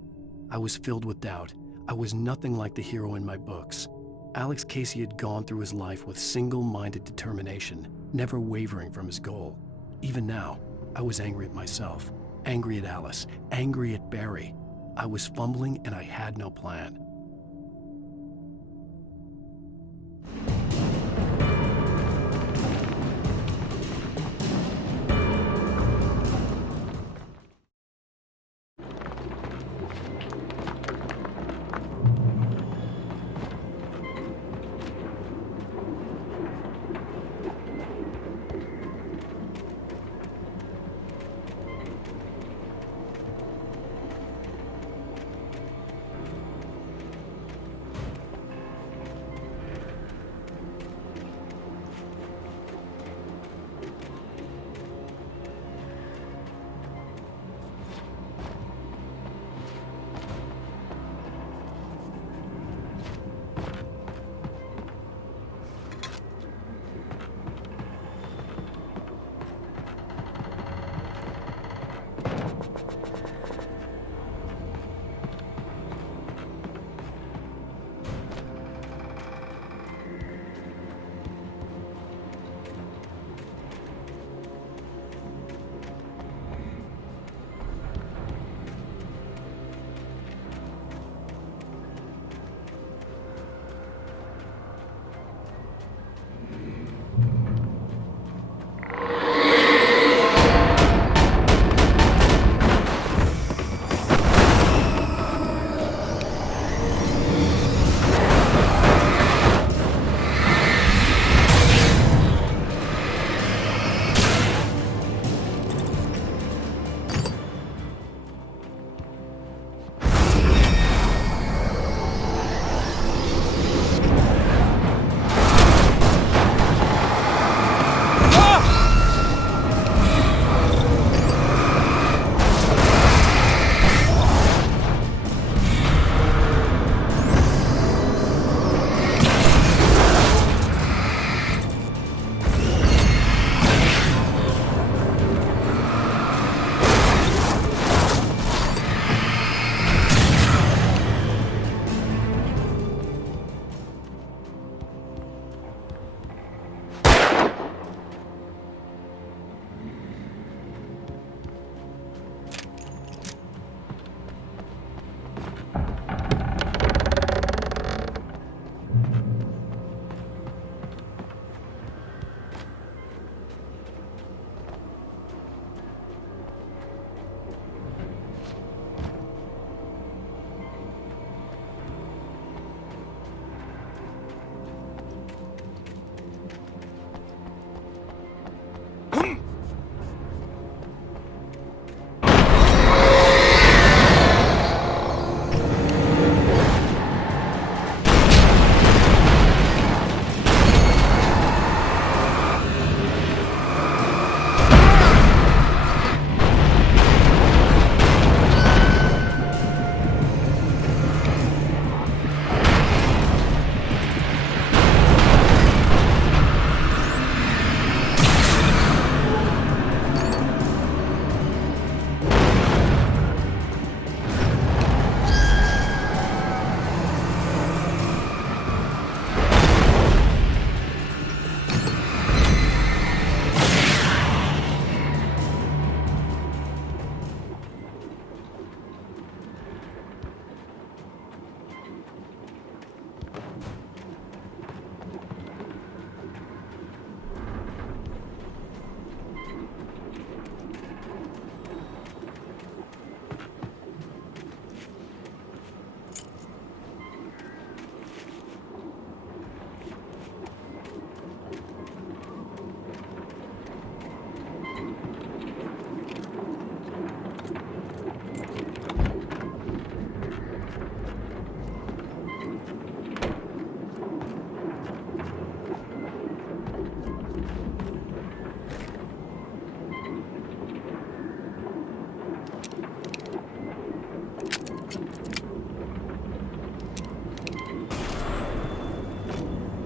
I was filled with doubt. I was nothing like the hero in my books. Alex Casey had gone through his life with single-minded determination, never wavering from his goal. Even now, I was angry at myself, angry at Alice, angry at Barry. I was fumbling and I had no plan.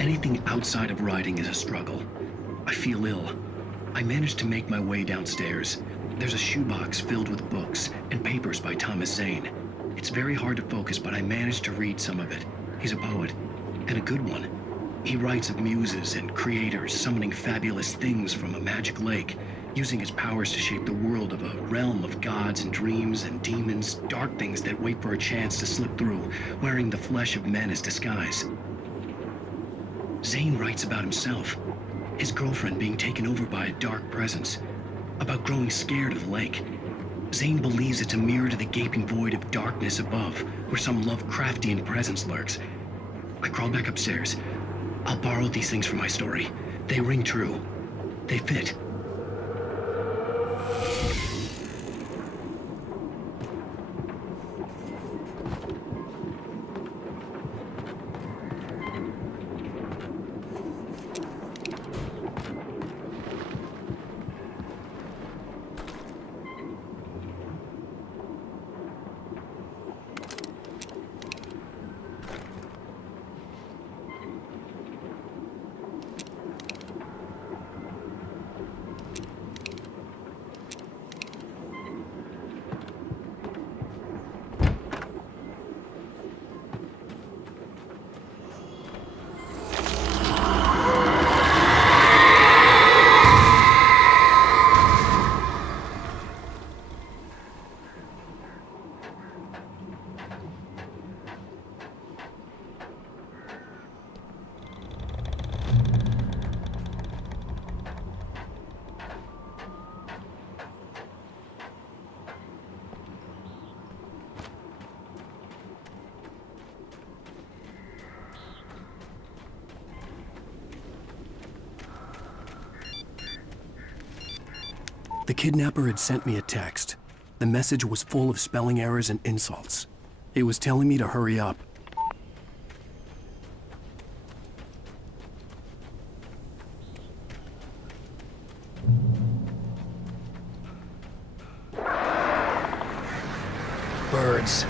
Anything outside of writing is a struggle. I feel ill. I managed to make my way downstairs. There's a shoebox filled with books and papers by Thomas Zane. It's very hard to focus, but I managed to read some of it. He's a poet, and a good one. He writes of muses and creators summoning fabulous things from a magic lake, using his powers to shape the world of a realm of gods and dreams and demons, dark things that wait for a chance to slip through, wearing the flesh of men as disguise. Zane writes about himself, his girlfriend being taken over by a dark presence, about growing scared of the lake. Zane believes it's a mirror to the gaping void of darkness above, where some Lovecraftian presence lurks. I crawled back upstairs. I'll borrow these things for my story. They ring true. They fit. The kidnapper had sent me a text. The message was full of spelling errors and insults. It was telling me to hurry up. Birds.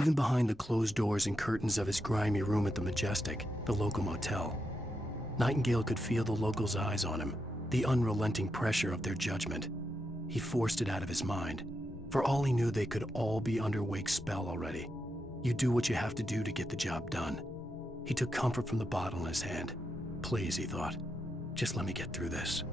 Even behind the closed doors and curtains of his grimy room at the Majestic, the local motel, Nightingale could feel the locals' eyes on him, the unrelenting pressure of their judgment. He forced it out of his mind. For all he knew, they could all be under Wake's spell already. You do what you have to do to get the job done. He took comfort from the bottle in his hand. Please, he thought, just let me get through this.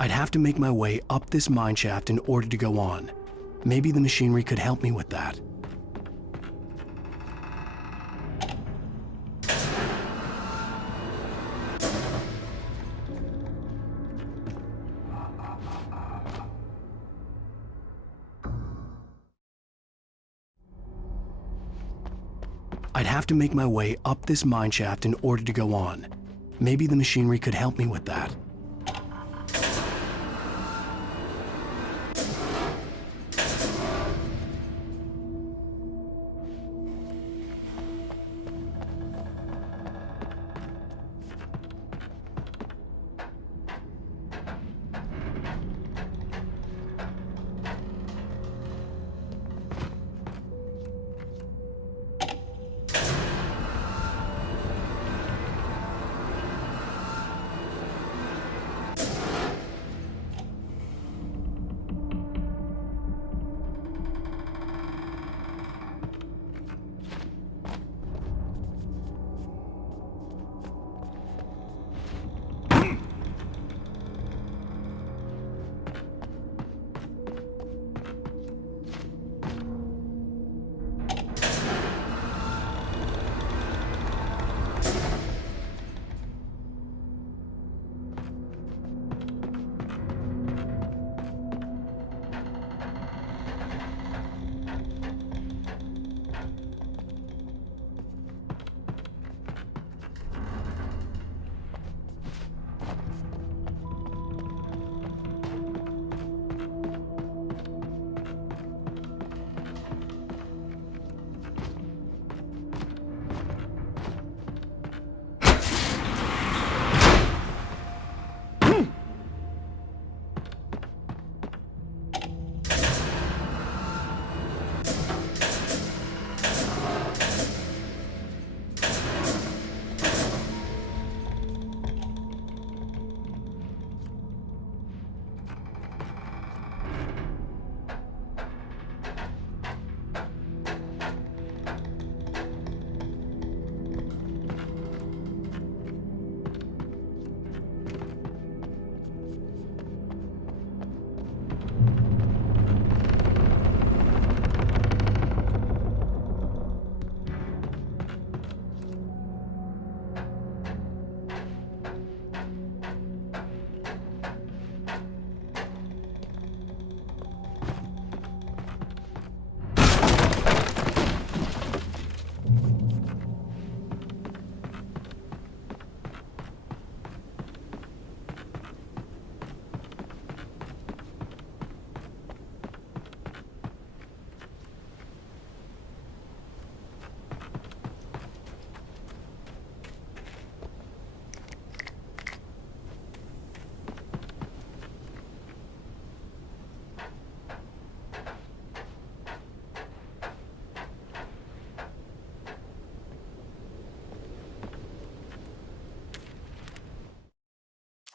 I'd have to make my way up this mineshaft in order to go on. Maybe the machinery could help me with that. I'd have to make my way up this mineshaft in order to go on. Maybe the machinery could help me with that.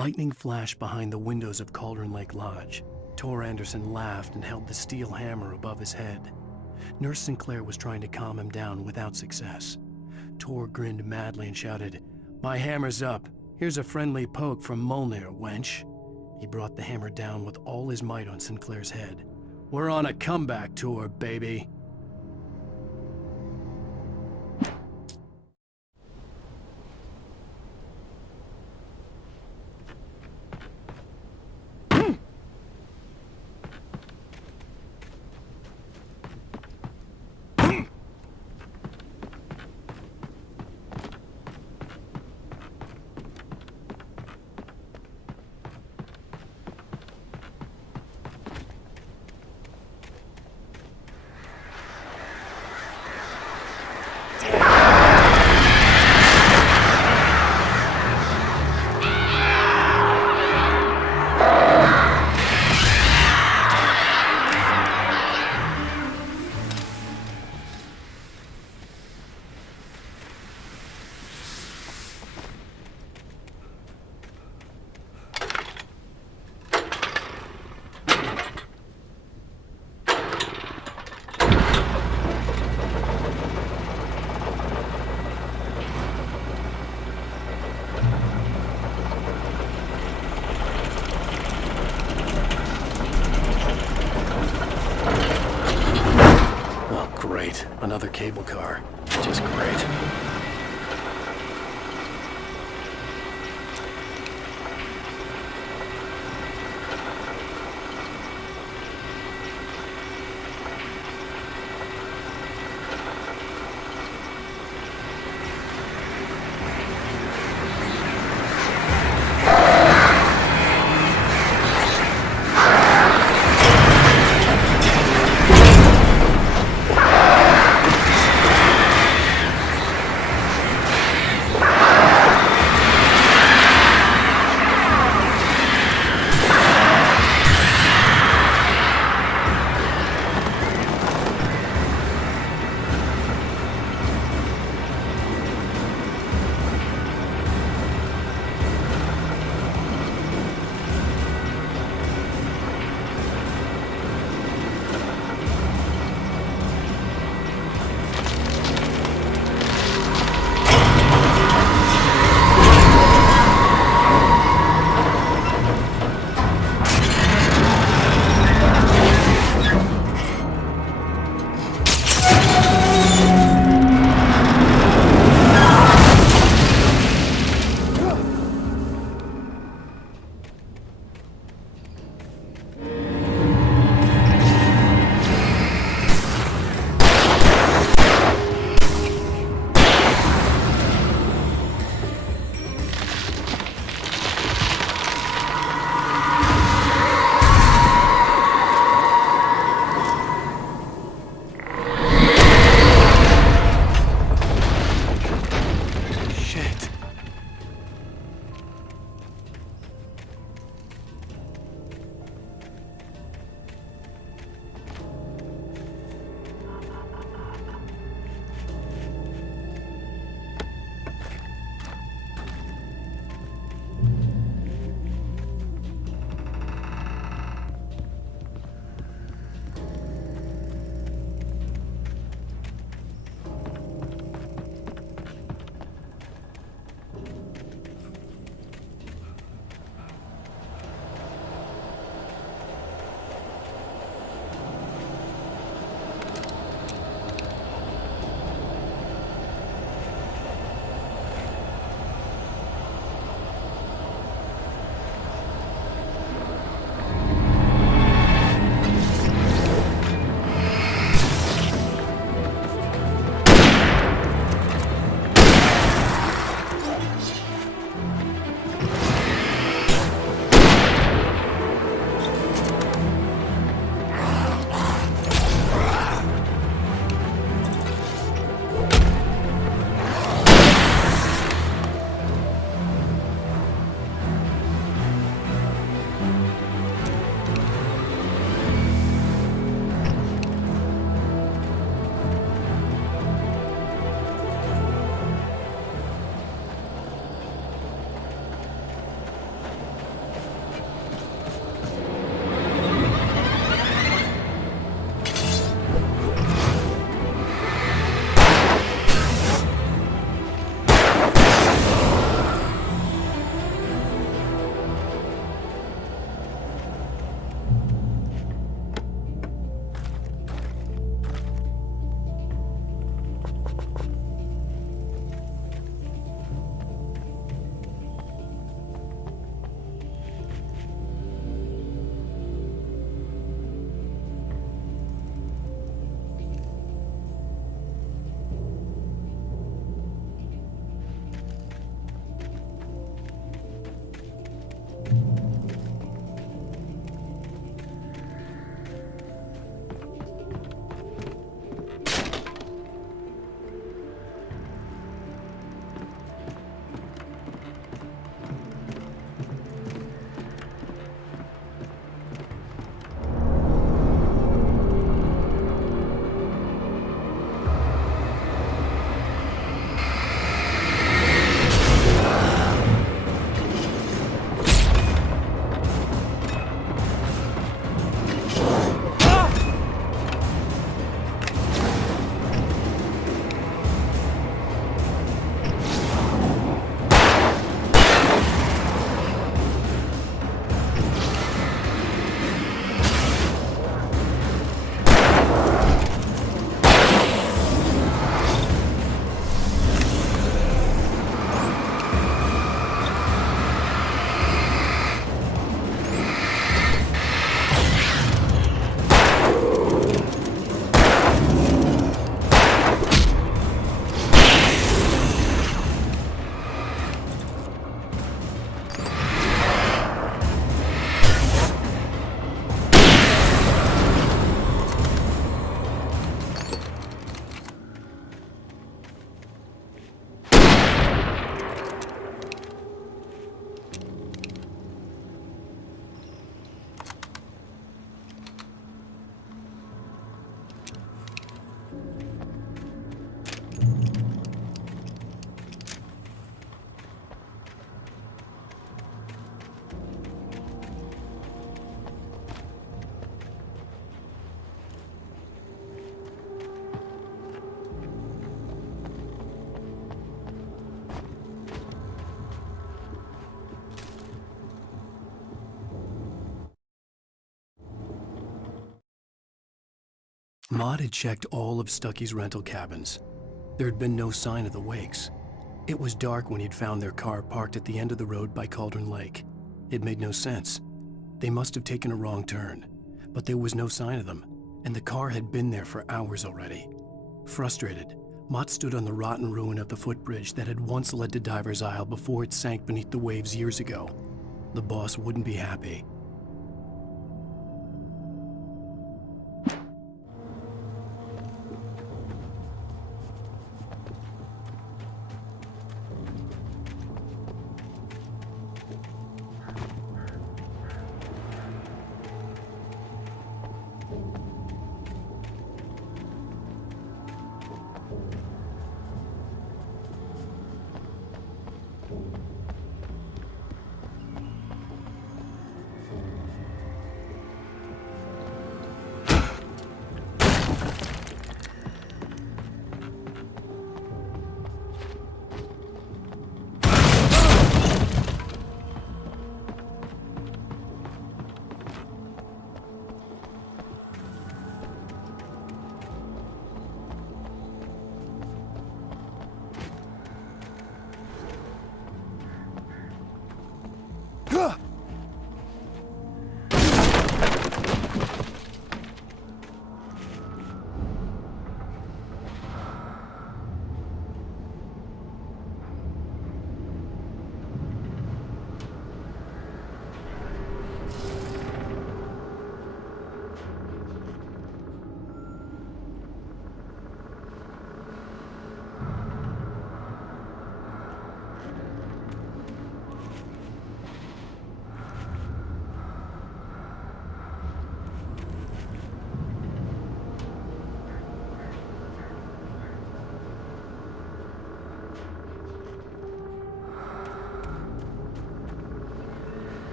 Lightning flashed behind the windows of Cauldron Lake Lodge. Tor Anderson laughed and held the steel hammer above his head. Nurse Sinclair was trying to calm him down without success. Tor grinned madly and shouted, "My hammer's up. Here's a friendly poke from Molnir, wench." He brought the hammer down with all his might on Sinclair's head. "We're on a comeback tour, baby." Another cable car. Just great. Maud had checked all of Stucky's rental cabins. There had been no sign of the Wakes. It was dark when he'd found their car parked at the end of the road by Cauldron Lake. It made no sense. They must have taken a wrong turn, but there was no sign of them, and the car had been there for hours already. Frustrated, Mott stood on the rotten ruin of the footbridge that had once led to Diver's Isle before it sank beneath the waves years ago. The boss wouldn't be happy.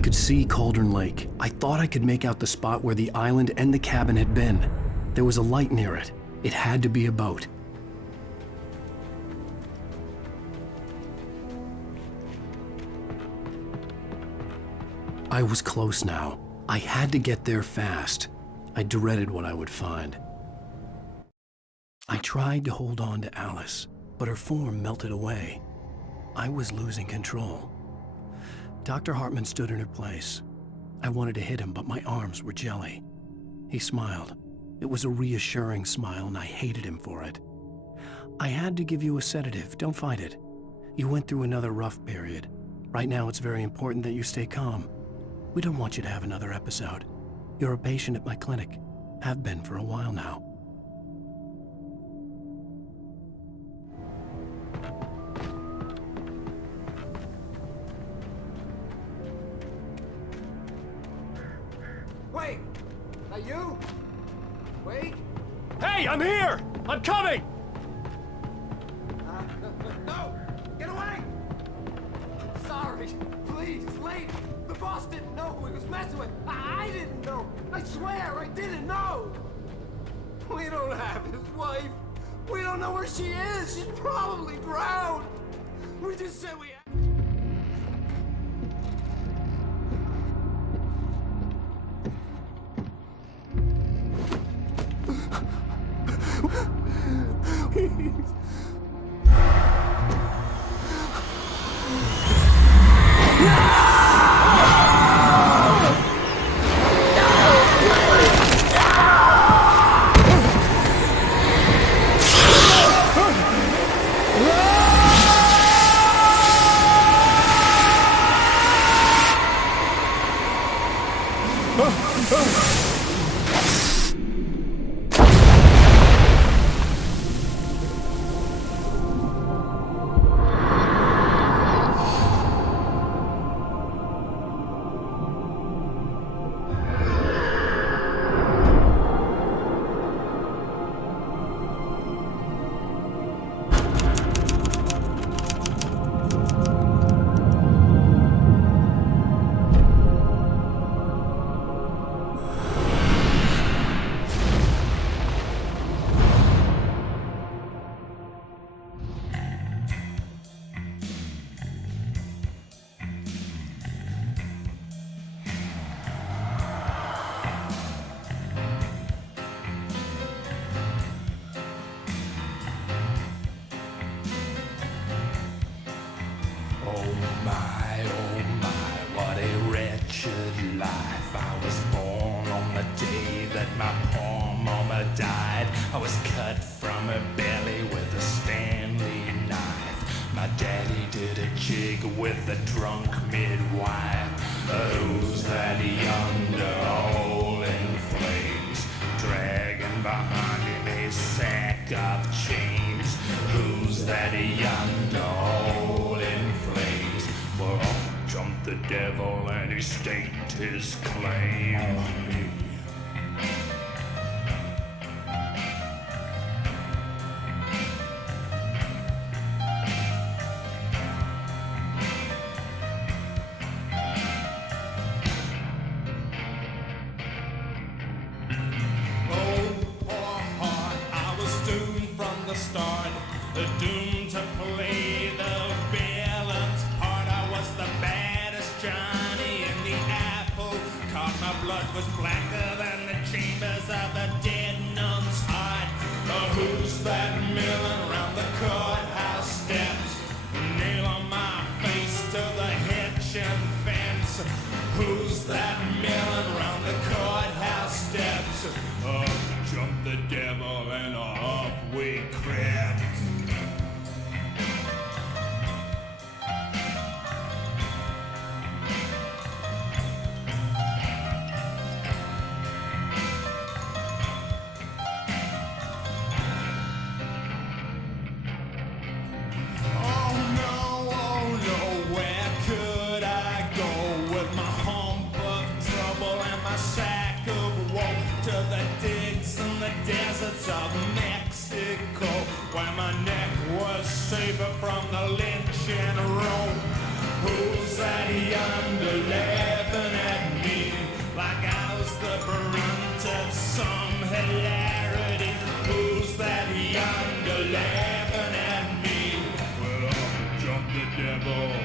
I could see Cauldron Lake. I thought I could make out the spot where the island and the cabin had been. There was a light near it. It had to be a boat. I was close now. I had to get there fast. I dreaded what I would find. I tried to hold on to Alice, but her form melted away. I was losing control. Dr. Hartman stood in her place. I wanted to hit him, but my arms were jelly. He smiled. It was a reassuring smile, and I hated him for it. I had to give you a sedative. Don't fight it. You went through another rough period. Right now, it's very important that you stay calm. We don't want you to have another episode. You're a patient at my clinic. Have been for a while now. Wait! Are you? Wait! Hey, I'm here! I'm coming! No! Get away! Sorry. Please, it's late. The boss didn't know who he was messing with. I didn't know. I swear I didn't know. We don't have his wife. We don't know where she is. She's probably drowned. We just said we... I was cut from her belly with a Stanley knife. My daddy did a jig with a drunk midwife. Who's that yonder all in flames, dragging behind him a sack of chains? Who's that yonder all in flames? Well, up jumped the devil and he staked his claim on me. Doomed to play the villain's part. I was the baddest Johnny in the apple cart. My blood was blacker than the chambers of a dead nun's heart. Who's that milling round the courthouse steps? Nail on my face to the hedge and fence. Who's that milling round the courthouse steps? Up jumped the devil and off we crept. Of Mexico, where my neck was safer from the lynching rope. Who's that yonder leather like I was the brunt of some hilarity. Who's that younger laughing at me? Well, jump the devil.